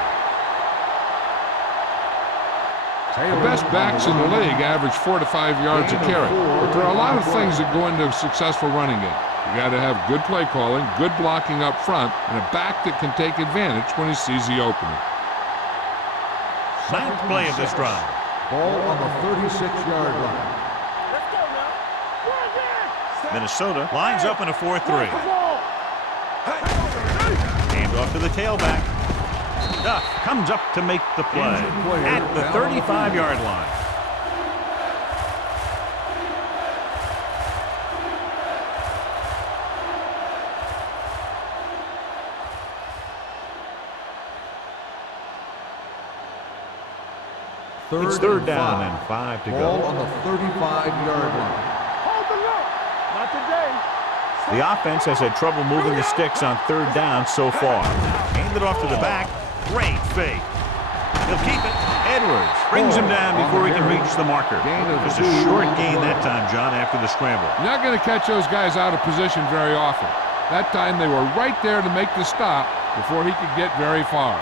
The best backs in the league average 4 to 5 yards a carry. But there are a lot of things that go into a successful running game. You got to have good play calling, good blocking up front, and a back that can take advantage when he sees the opening. Ninth play of this drive. Ball on the 36-yard line. Let's go now. Run there. Minnesota lines up in a 4-3. Hand off to the tailback. Duff comes up to make the play at the 35-yard line. It's third down and 5 to Ball go. on the 35-yard line. Hold the look. Not today. The offense has had trouble moving the sticks on third down so far. Hand it off to the back. Great fake. He'll keep it. Edwards brings him down before he can reach the marker. Just a short gain that time, John, after the scramble. You're not going to catch those guys out of position very often. That time they were right there to make the stop before he could get very far.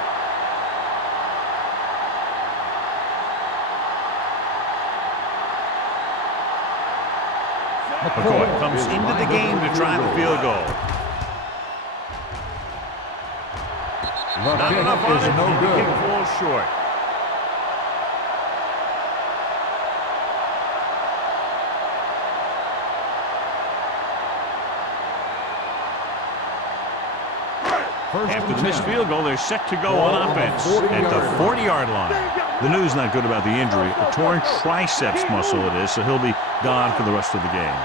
McCoy comes into the game to try the field goal. Not enough on it. No The good. kick falls short. After the missed field goal, they're set to go on offense at the 40-yard line. The news not good about the injury. A torn triceps muscle it is, so he'll be gone for the rest of the game.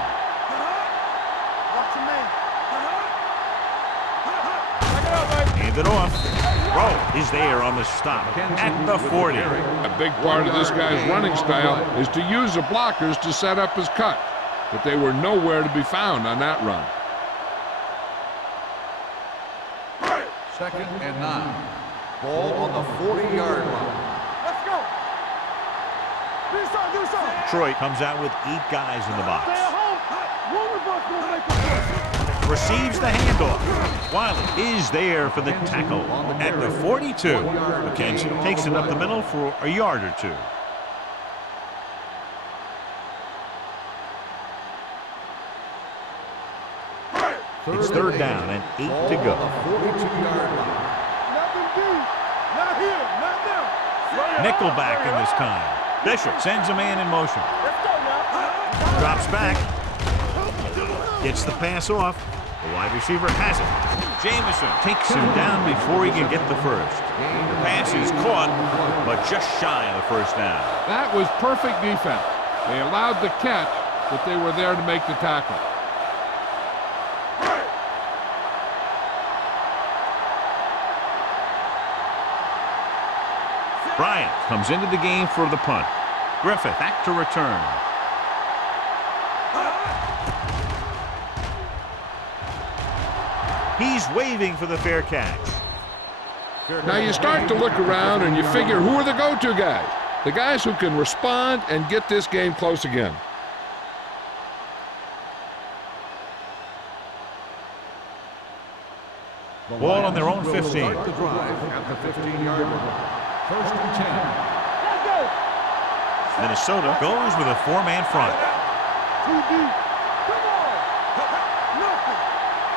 Watch your man. Hand it off. Rowe is there on the stop at the 40. A big part of this guy's running style is to use the blockers to set up his cut, but they were nowhere to be found on that run. Second and 9. Ball on the 40-yard line. Let's go. Do something. Do something. Detroit comes out with 8 guys in the box. Stay at home. One of us gonna make a push. Receives the handoff. Wiley is there for the tackle at the 42. McKenzie takes it up the middle for a yard or 2. It's third down and 8 to go. 42-yard line. Nothing deep. Not here. Not now. Nickelback in this time. Bishop sends a man in motion. Let's go now. Drops back. Gets the pass off. The wide receiver has it. Jamison takes him down before he can get the first. The pass is caught, but just shy of the first down. That was perfect defense. They allowed the catch, but they were there to make the tackle. Bryant comes into the game for the punt. Griffith back to return. He's waving for the fair catch. Now you start to look around and you figure, who are the go-to guys? The guys who can respond and get this game close again. Ball on their own 15. Start the drive at the 15-yard line. First and 10. Let's go. Minnesota goes with a 4-man front. Too deep. Come on. Nothing.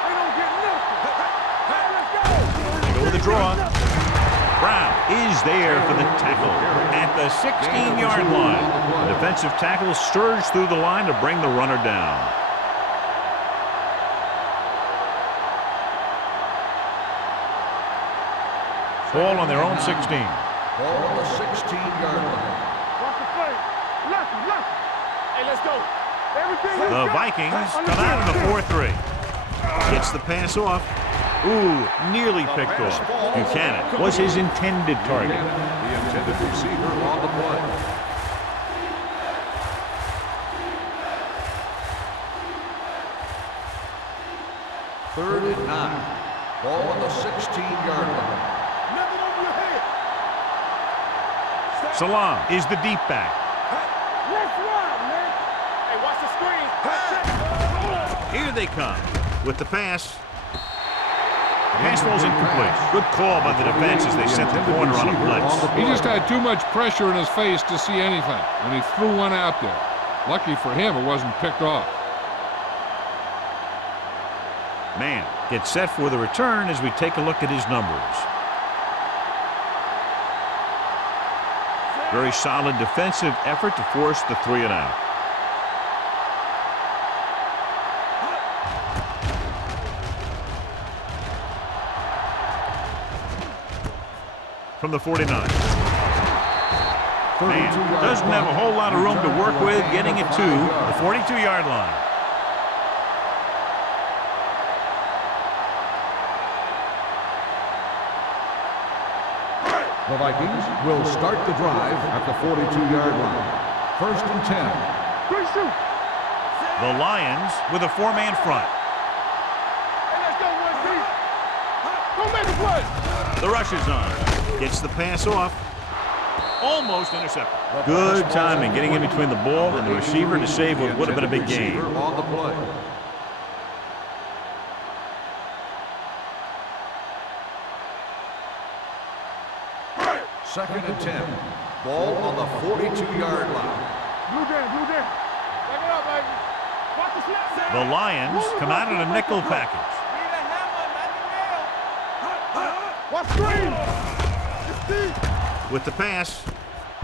They don't get nothing. Let's go. They go with a draw. Brown is there for the tackle at the 16-yard line. The defensive tackle surged through the line to bring the runner down. Ball on their own 16. Ball on the 16-yard line. Watch the play. Left. Hey, let's go. Everything. The Vikings come out in the 4-3. Gets the pass off. Ooh, nearly picked off. Buchanan was his intended target. The intended receiver on the play. Third and 9. Ball on the 16-yard line. Nothing over your head. Salam is the deep back. Let's run, man. Hey, watch the screen. Here they come with the pass. Pass falls incomplete. Good call by the defense as they sent the corner on a blitz. He just had too much pressure in his face to see anything, and he threw one out there. Lucky for him, it wasn't picked off. Man gets set for the return as we take a look at his numbers. Very solid defensive effort to force the 3 and out. From the 49. Man doesn't have a whole lot of room to work with, getting it to the 42-yard line. The Vikings will start the drive at the 42-yard line. First and 10. Great shoot. The Lions with a 4-man front. Hey, let's go, 1-3. Go make a play. The rush is on. Gets the pass off. Almost intercepted. Good timing getting in between the ball and the receiver to save what would have been a big game. On the play. Second and 10. Ball on the 42-yard line. Blue down, blue down. Back it up, baby. Watch the snap. The Lions come out in a nickel package. Watch screen. It's deep. With the pass,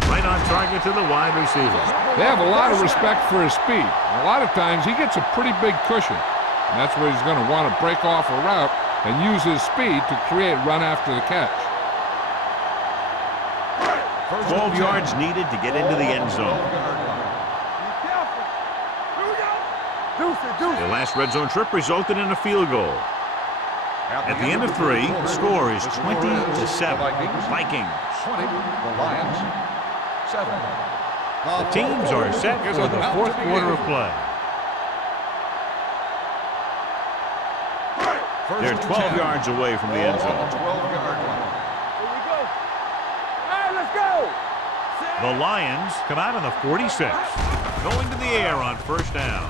right on target to the wide receiver. They have a lot of respect for his speed. A lot of times he gets a pretty big cushion, and that's where he's going to want to break off a route and use his speed to create run after the catch. 12 yards needed to get into the end zone. Be careful. Here we go. Deuce it, deuce The it. last red zone trip resulted in a field goal. At the end of 3, the score is 20-7. Vikings. 20. The Lions. 7. The teams are set for the fourth quarter of play. They're 12 yards away from the end zone. 12-yard line. Here we go. Hey, let's go. The Lions come out on the 46. Going to the air on first down.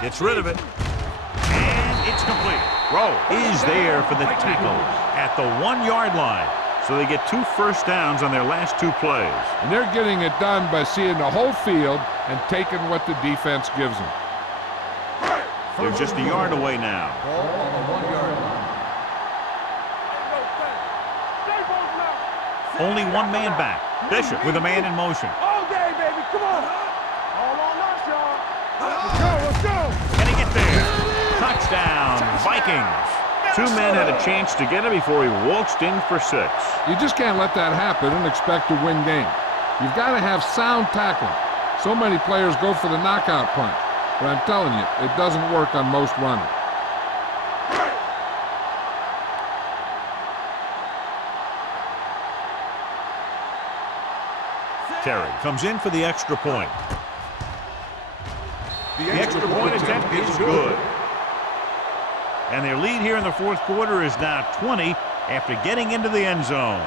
Gets rid of it. And it's complete. Rowe is there for the tackle at the 1-yard line. So they get 2 first downs on their last 2 plays. And they're getting it done by seeing the whole field and taking what the defense gives them. They're just a yard away now. Ball on the 1-yard line. Stay both now. Only 1 man back. Bishop with a man in motion. All day, baby. Come on. All on us, y'all. Let's go, let's go. Can he get there? Touchdown, Vikings. 2 men had a chance to get him before he waltzed in for 6. You just can't let that happen and expect to win games. You've got to have sound tackling. So many players go for the knockout punch, but I'm telling you, it doesn't work on most runners. Terry comes in for the extra point. The extra point attempt is good. And their lead here in the fourth quarter is now 20 after getting into the end zone.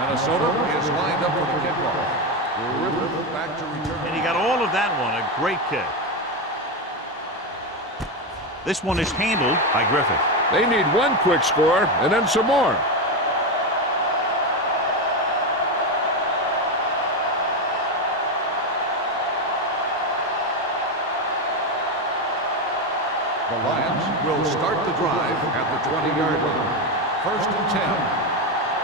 Minnesota is lined up for the kickoff. Griffith back to return. And he got all of that one, a great kick. This one is handled by Griffith. They need one quick score and then some more. The Lions will start the drive at the 20-yard line. First and 10.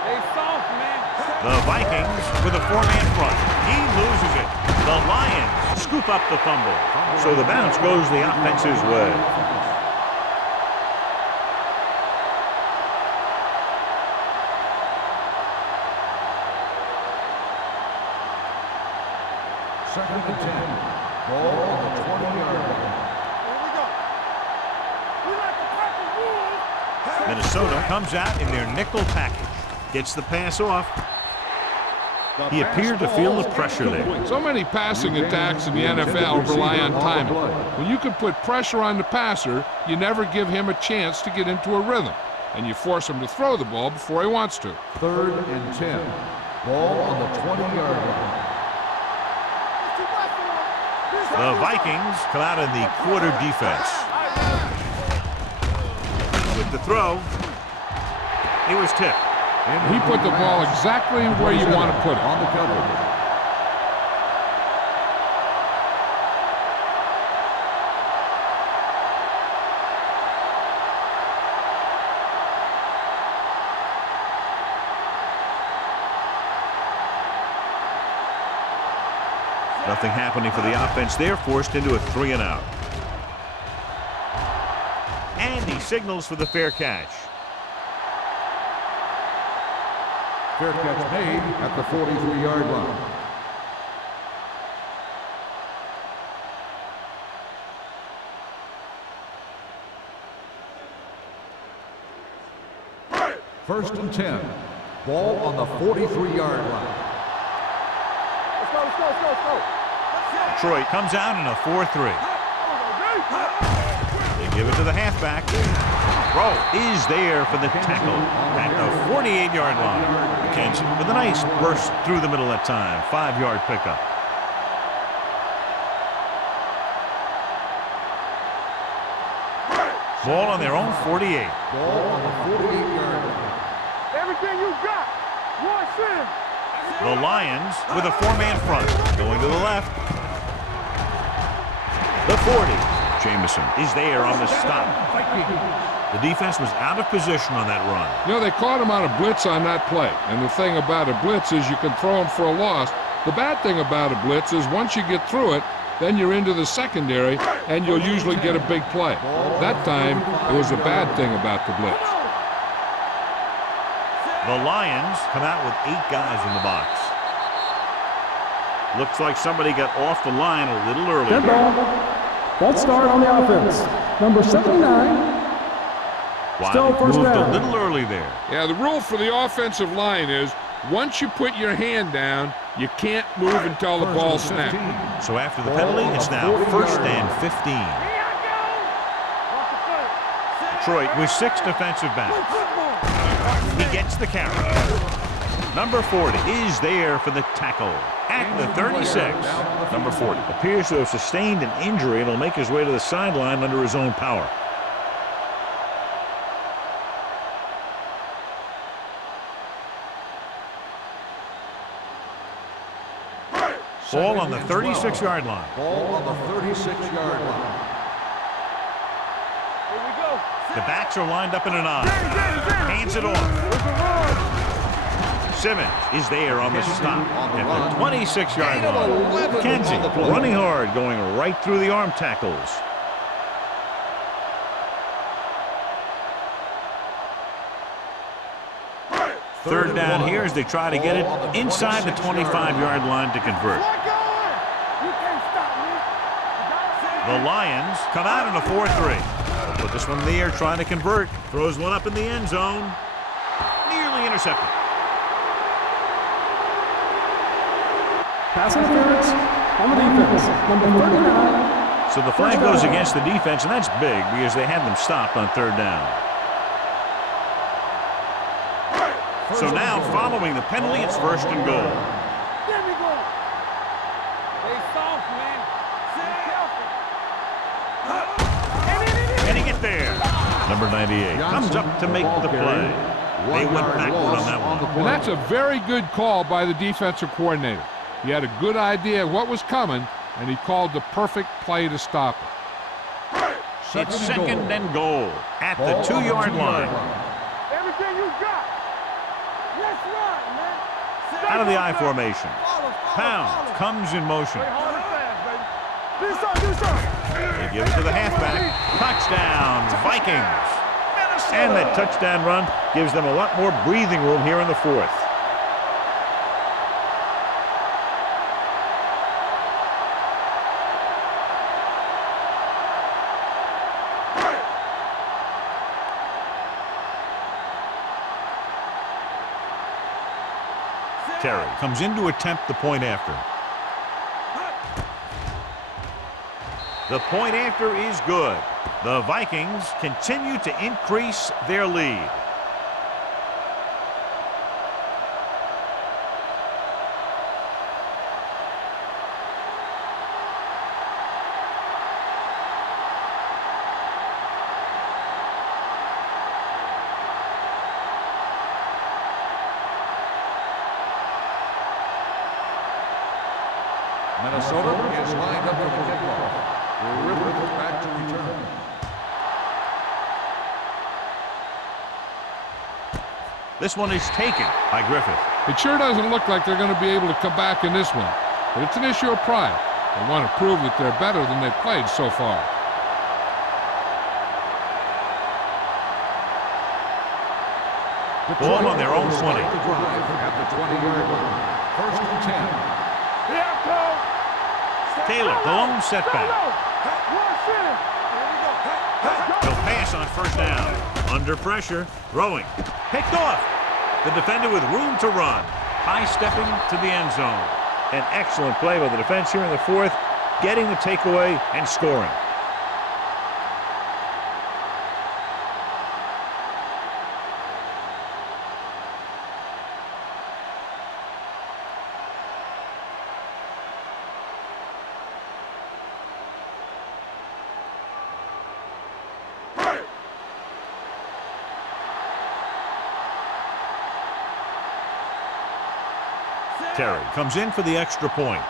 They soft, man. The Vikings with a four-man front. He loses it. The Lions scoop up the fumble. So the bounce goes the offense's way. Second and 10. Ball on the 20-yard line. Here we go. We like the Packers rules. Minnesota comes out in their nickel package. Gets the pass off. He appeared to feel the pressure there. So many passing attacks in the NFL rely on timing. When you can put pressure on the passer, you never give him a chance to get into a rhythm, and you force him to throw the ball before he wants to. Third and 10. Ball on the 20-yard line. The Vikings come out in the quarter defense. With the throw, he was tipped. And he put the ball exactly where you want to put it. On the coverage. Nothing happening for the offense. They're forced into a 3-and-out. And he signals for the fair catch. Fair catch made at the 43-yard line. First and 10. Ball on the 43-yard line. Let's go, let's go, let's go, let's go. Detroit comes out in a 4-3. They give it to the halfback. Throw is there for the tackle at the 48-yard line. McKenzie with a nice burst through the middle that time. 5-yard pickup. Ball on their own 48. Ball on the 48-yard line. Everything you got. Rush in. The Lions with a four-man front. Going to the left. The 40. Jameson is there on the stop. The defense was out of position on that run. You know, they caught him on a blitz on that play. And the thing about a blitz is you can throw him for a loss. The bad thing about a blitz is once you get through it, then you're into the secondary, and you'll usually get a big play. That time, it was a bad thing about the blitz. The Lions come out with 8 guys in the box. Looks like somebody got off the line a little early. Dead ball. False start on the offense. Number 79. Still Wow, first moved down. a little early there. Yeah, the rule for the offensive line is once you put your hand down, you can't move until the ball snaps. So after the penalty, it's now 1st and 15. Here I go. Off the foot. Detroit with 6 defensive backs. He gets the carry. Number 40 is there for the tackle at the 36. Number 40 appears to have sustained an injury and will make his way to the sideline under his own power. Ball on the 36-yard line. Ball on the 36-yard line. Here we go. The backs are lined up in an I. Hands it off. Simmons is there on the stop at the 26-yard line. McKenzie running hard, going right through the arm tackles. Third down here as they try to get it inside the 25-yard line to convert. You can't stop me. The Lions come out in a 4-3. Put this one in the air, trying to convert. Throws one up in the end zone. Nearly intercepted. Pass interference on the defense. Number 39. So the flag goes against the defense, and that's big because they had them stopped on 3rd down. So now, following the penalty, it's 1st and goal. There we go. Stay soft, man. Be careful. Can he get there? Number 98 comes up to make the play. They went backward on that one. And that's a very good call by the defensive coordinator. He had a good idea of what was coming, and he called the perfect play to stop it. It's 2nd and goal at the 2-yard line. Everything you got. Let's run, man. Out of the I formation. Pounds comes in motion. They give it to the halfback. Touchdown, Vikings. And that touchdown run gives them a lot more breathing room here in the fourth. Terry comes in to attempt the point after. The point after is good. The Vikings continue to increase their lead. Minnesota is lined up for the kickoff. Rivers back to return. This one is taken by Griffith. It sure doesn't look like they're going to be able to come back in this one, but it's an issue of pride. They want to prove that they're better than they've played so far. Ball on their own 20. The drive at the 20-yard line. First and 10. Taylor, the lone setback. He'll pass on first down. Under pressure, throwing. Picked off. The defender with room to run. High-stepping to the end zone. An excellent play by the defense here in the fourth, getting the takeaway and scoring. Terry comes in for the extra point.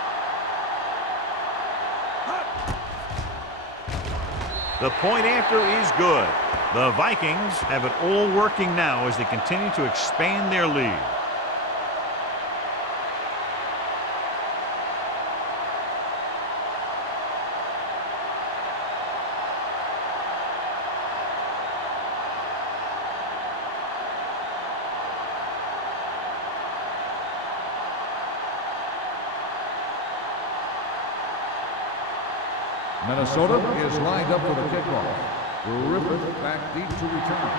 The point after is good. The Vikings have it all working now as they continue to expand their lead. Minnesota is lined up for the kickoff. Rivers back deep to return.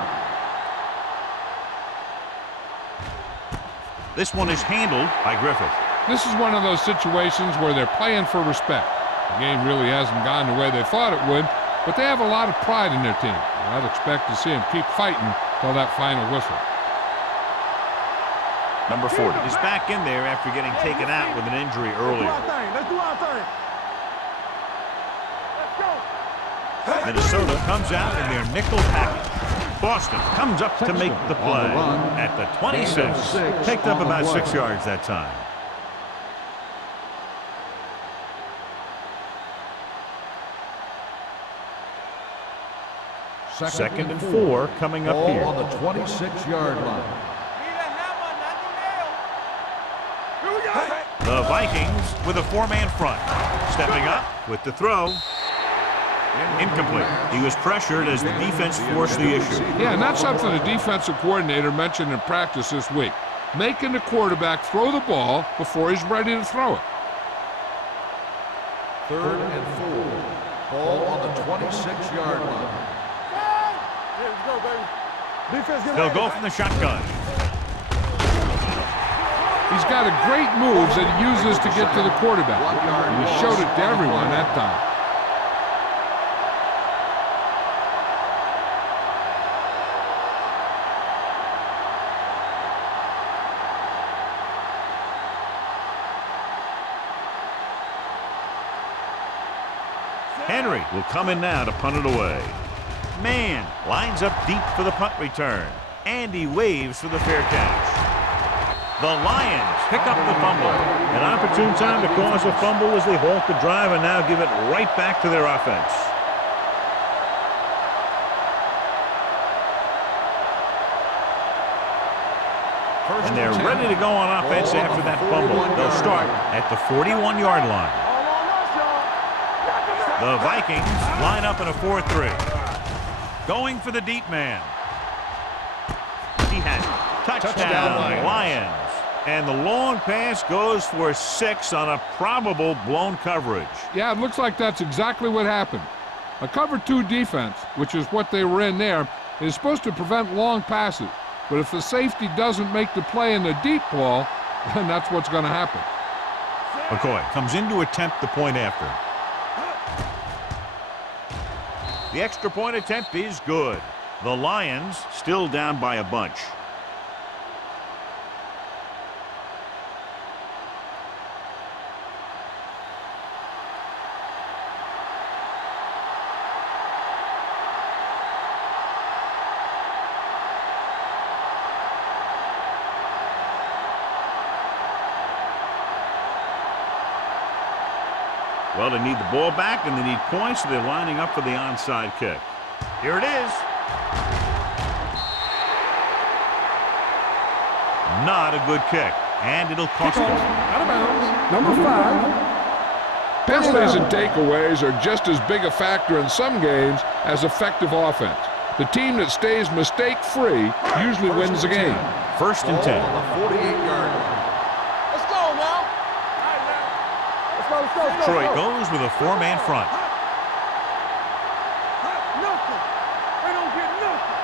This one is handled by Griffith. This is one of those situations where they're playing for respect. The game really hasn't gone the way they thought it would, but they have a lot of pride in their team. I'd expect to see them keep fighting till that final whistle. Number 40 is back in there after getting taken out with an injury earlier. Let's do our thing. Minnesota comes out in their nickel package. Boston comes up to make the play at the 26. Picked up about 6 yards that time. Second and 4 coming up here. On the 26-yard line. The Vikings with a 4-man front. Stepping up with the throw. Incomplete. He was pressured as the defense forced the issue. Yeah, and that's something the defensive coordinator mentioned in practice this week. Making the quarterback throw the ball before he's ready to throw it. Third and 4. Ball on the 26-yard line. They'll go from the shotgun. He's got a great moves that he uses to get to the quarterback. And he showed it to everyone that time. Henry will come in now to punt it away. Man lines up deep for the punt return. And he waves for the fair catch. The Lions pick up the fumble. An opportune time to cause a fumble as they halt the drive and now give it right back to their offense. And they're ready to go on offense after that fumble. They'll start at the 41-yard line. The Vikings line up in a 4-3. Going for the deep man. He has it. Touchdown, Lions. And the long pass goes for 6 on a probable blown coverage. Yeah, it looks like that's exactly what happened. A cover 2 defense, which is what they were in there, is supposed to prevent long passes. But if the safety doesn't make the play in the deep ball, then that's what's going to happen. McCoy comes in to attempt the point after. The extra point attempt is good. The Lions still down by a bunch. Well, they need the ball back, and they need points, so they're lining up for the onside kick. Here it is. Not a good kick, and it'll cost them. Out of bounds. Number 5. Penalties and takeaways are just as big a factor in some games as effective offense. The team that stays mistake-free usually wins the game. 1st and 10. On the 48-yard line. Let's go now. Let's go. Detroit goes with a 4-man front. Nothing. They don't get nothing.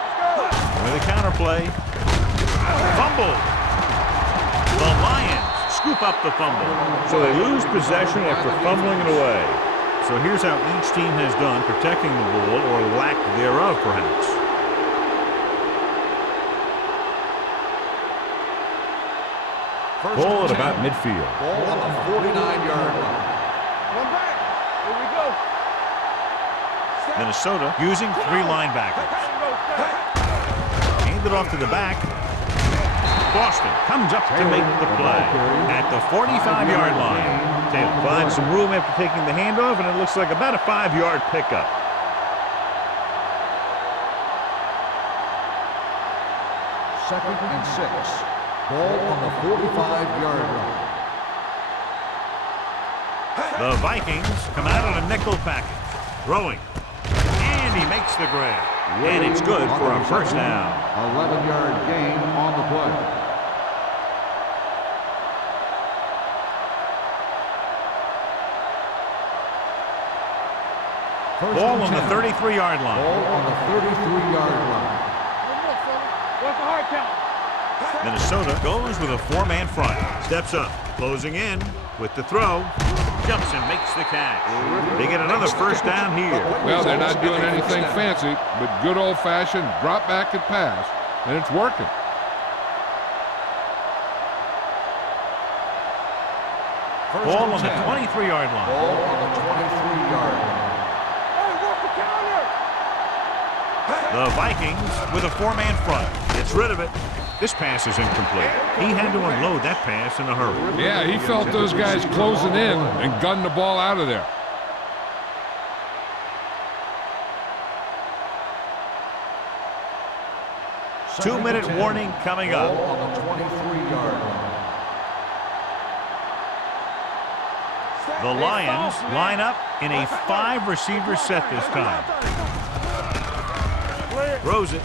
Let's go. With a counterplay. Fumble. The Lions scoop up the fumble. So they lose possession after fumbling it away. So here's how each team has done protecting the ball, or lack thereof, perhaps. Ball at about midfield. Ball on the 49-yard line. One back. Here we go. Minnesota using 3 linebackers. Hand it off to the back. Boston comes up to make the play at the 45-yard line. Taylor finds some room after taking the handoff, and it looks like about a 5-yard pickup. Second and 6. Ball on the 45-yard line. The Vikings come out on a nickel package. Throwing. And he makes the grab. And it's good for a first down. 11-yard gain on the play. Ball on the 33-yard line. Ball on the 33-yard line. What's the hard count? Minnesota goes with a 4-man front. Steps up. Closing in with the throw. Jumps and makes the catch. They get another first down here. Well, they're not doing anything fancy, but good old-fashioned drop back and pass, and it's working. Ball on the 23-yard line. Ball on the 23-yard line. Hey, what's the counter? The Vikings with a 4-man front. Gets rid of it. This pass is incomplete. He had to unload that pass in a hurry. Yeah, he felt those guys closing in and gunned the ball out of there. Two-minute warning coming up. Ball on the 23-yard line. The Lions line up in a 5-receiver set this time. Throws it.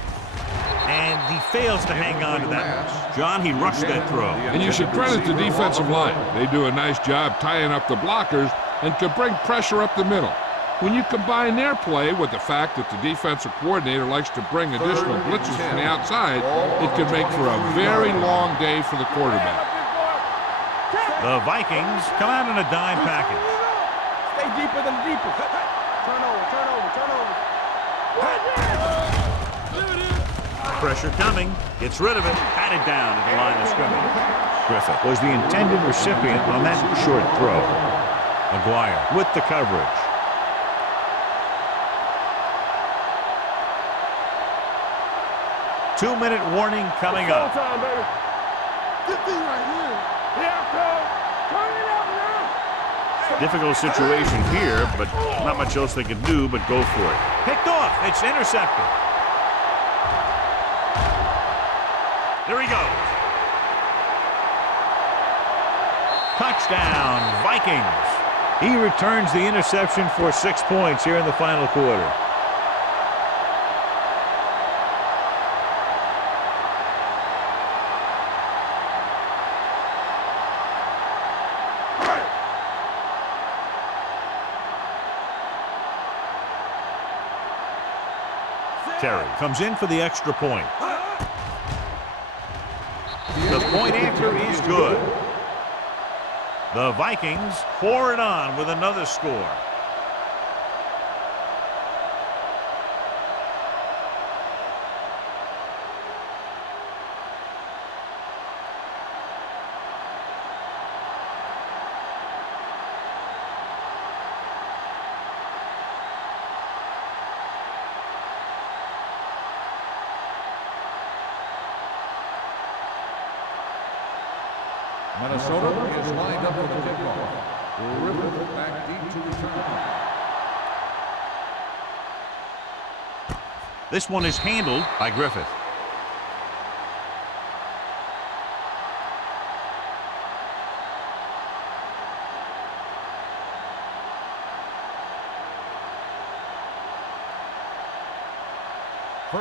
And he fails to hang on to that. John, he rushed that throw. And you should credit the defensive line. They do a nice job tying up the blockers and can bring pressure up the middle. When you combine their play with the fact that the defensive coordinator likes to bring additional blitzes from the outside, it can make for a very long day for the quarterback. The Vikings come out in a dime package. Stay deeper than the deepest. Turn over. Pressure coming. Gets rid of it. Patted down at the line of scrimmage. Griffith was the intended recipient on that short throw. McGuire with the coverage. Two-minute warning coming up. Time, baby. Get these right here. Yeah, coach. Turn it out now. Difficult situation here, but not much else they can do but go for it. Picked off. It's intercepted. There he goes. Touchdown, Vikings. He returns the interception for 6 points here in the final quarter. Terry comes in for the extra point. The point after is good. The Vikings pour it on with another score. Minnesota is lined up for the kickoff. Griffith back deep to return. This one is handled by Griffith.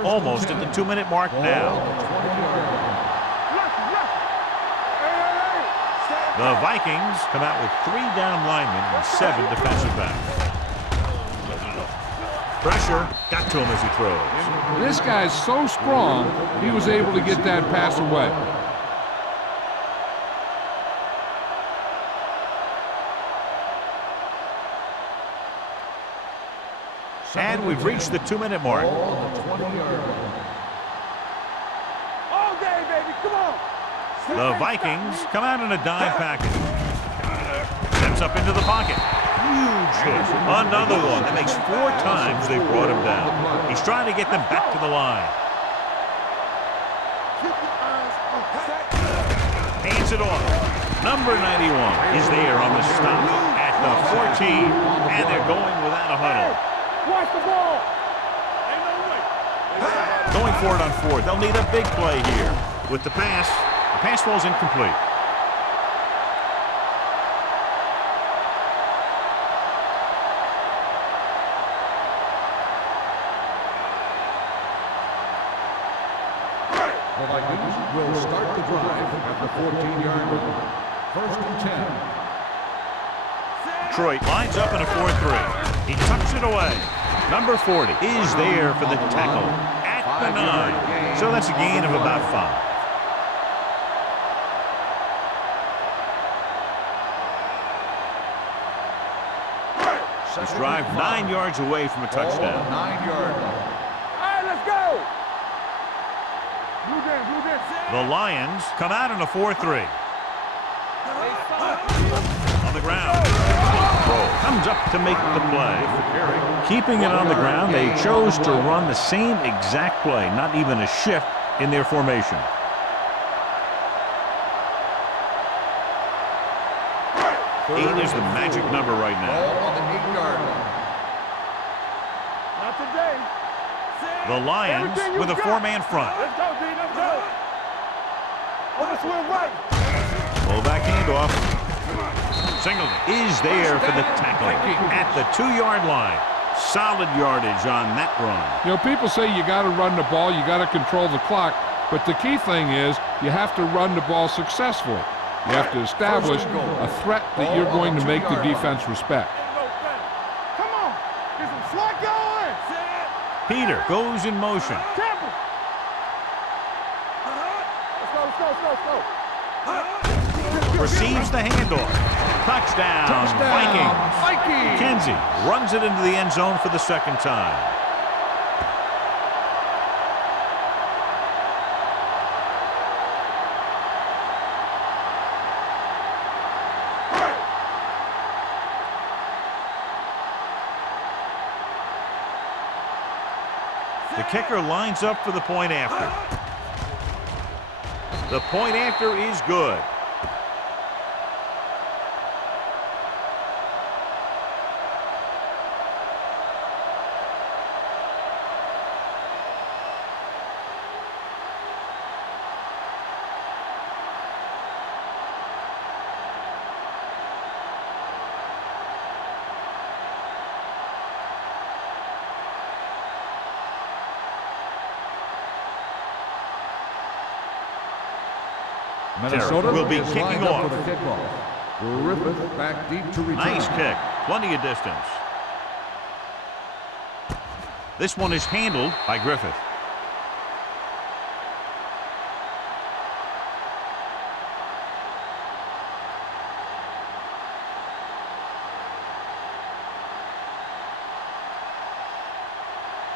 Almost at the 2-minute mark now. The Vikings come out with 3 down linemen and 7 defensive backs. Pressure got to him as he throws. This guy's so strong, he was able to get that pass away. And we've reached the 2-minute mark. All day, baby, come on. The Vikings come out in a dime package. Steps up into the pocket. Huge hit. Another one that makes 4 times they brought him down. He's trying to get them back to the line. Hands it off. Number 91 is there on the stop at the 14, and they're going without a huddle. Watch the ball. Going for it on 4th. They'll need a big play here. With the pass falls incomplete. The Vikings will start the drive at the 14-yard line. 1st and 10. Detroit lines up in a 4-3. He tucks it away. Number 40 is there for the tackle at the 9. So that's a gain of about 5. This drive 9 yards away from a touchdown. 9-yard line. All right, let's go. Blue down, blue down. The Lions come out in a 4-3. On the ground. Comes up to make the play. Keeping it on the ground, they chose to run the same exact play, not even a shift in their formation. Eight is the magic number right now. Ball on the 8-yard line. Not today. The Lions with a 4-man front. Let's go, D, let's go. Over swing right. Fullback handoff. Singleton is there for the tackle at the 2-yard line. Solid yardage on that run. You know, people say you got to run the ball, you got to control the clock, but the key thing is you have to run the ball successfully. You have to establish a threat that you're going to make the defense respect. Come on. Get some slack going. Peter goes in motion. Temple. Let's go, let's go, let's go. Receives the handoff. Touchdown, Vikings. Kenzie runs it into the end zone for the 2nd time. The kicker lines up for the point after. The point after is good. Minnesota will be is kicking lined up off. for the kickoff. Griffith back deep to return. Nice kick. Plenty of distance. This one is handled by Griffith.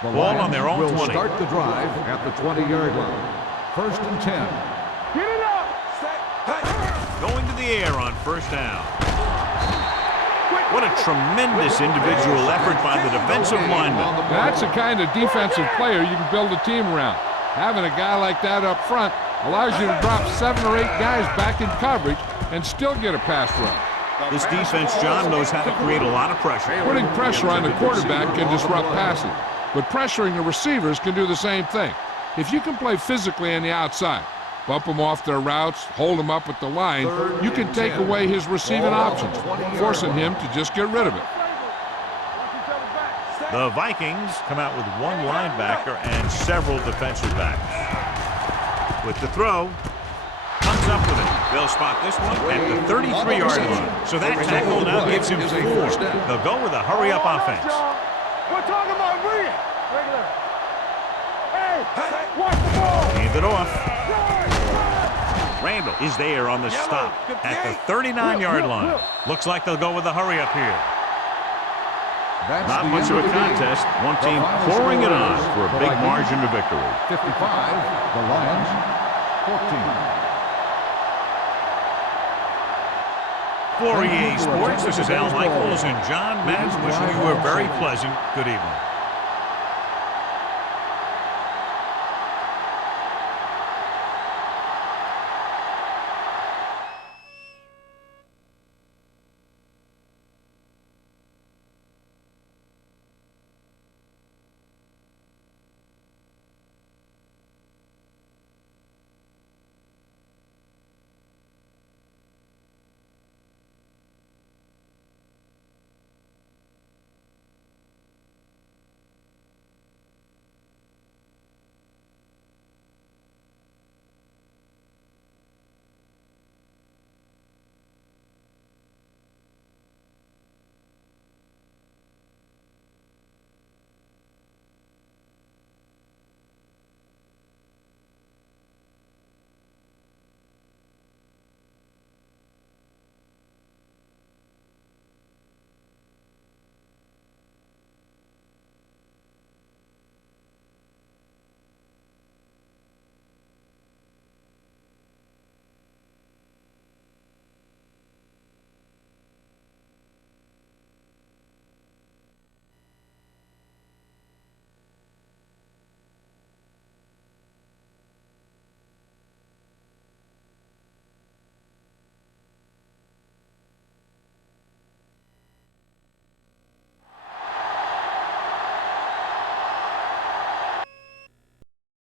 The Ball on their own will 20. start the drive at the 20-yard line. 1st and 10. Get it up. Set. Going to the air on first down. What a tremendous individual effort by the defensive lineman. That's the kind of defensive player you can build a team around. Having a guy like that up front allows you to drop 7 or 8 guys back in coverage and still get a pass rush. This defense, John, knows how to create a lot of pressure. Putting pressure on the quarterback can disrupt passing, but pressuring the receivers can do the same thing. If you can play physically on the outside, bump them off their routes, hold them up at the line, you can take away his receiving options, forcing him to just get rid of it. The Vikings come out with 1 linebacker and several defensive backs. With the throw, comes up with it. They'll spot this one at the 33-yard line. So that tackle now gives him 4. They'll go with a hurry-up offense. We're talking about reading. Regular. Hey, watch the ball. Hand it off. Randall is there on the stop at the 39-yard line. Looks like they'll go with a hurry-up here. Not much of a contest. One team pouring it on for a big margin of victory. 55, the Lions, 14. For EA Sports, this is Al Michaels and John Madden wishing you a very pleasant good evening.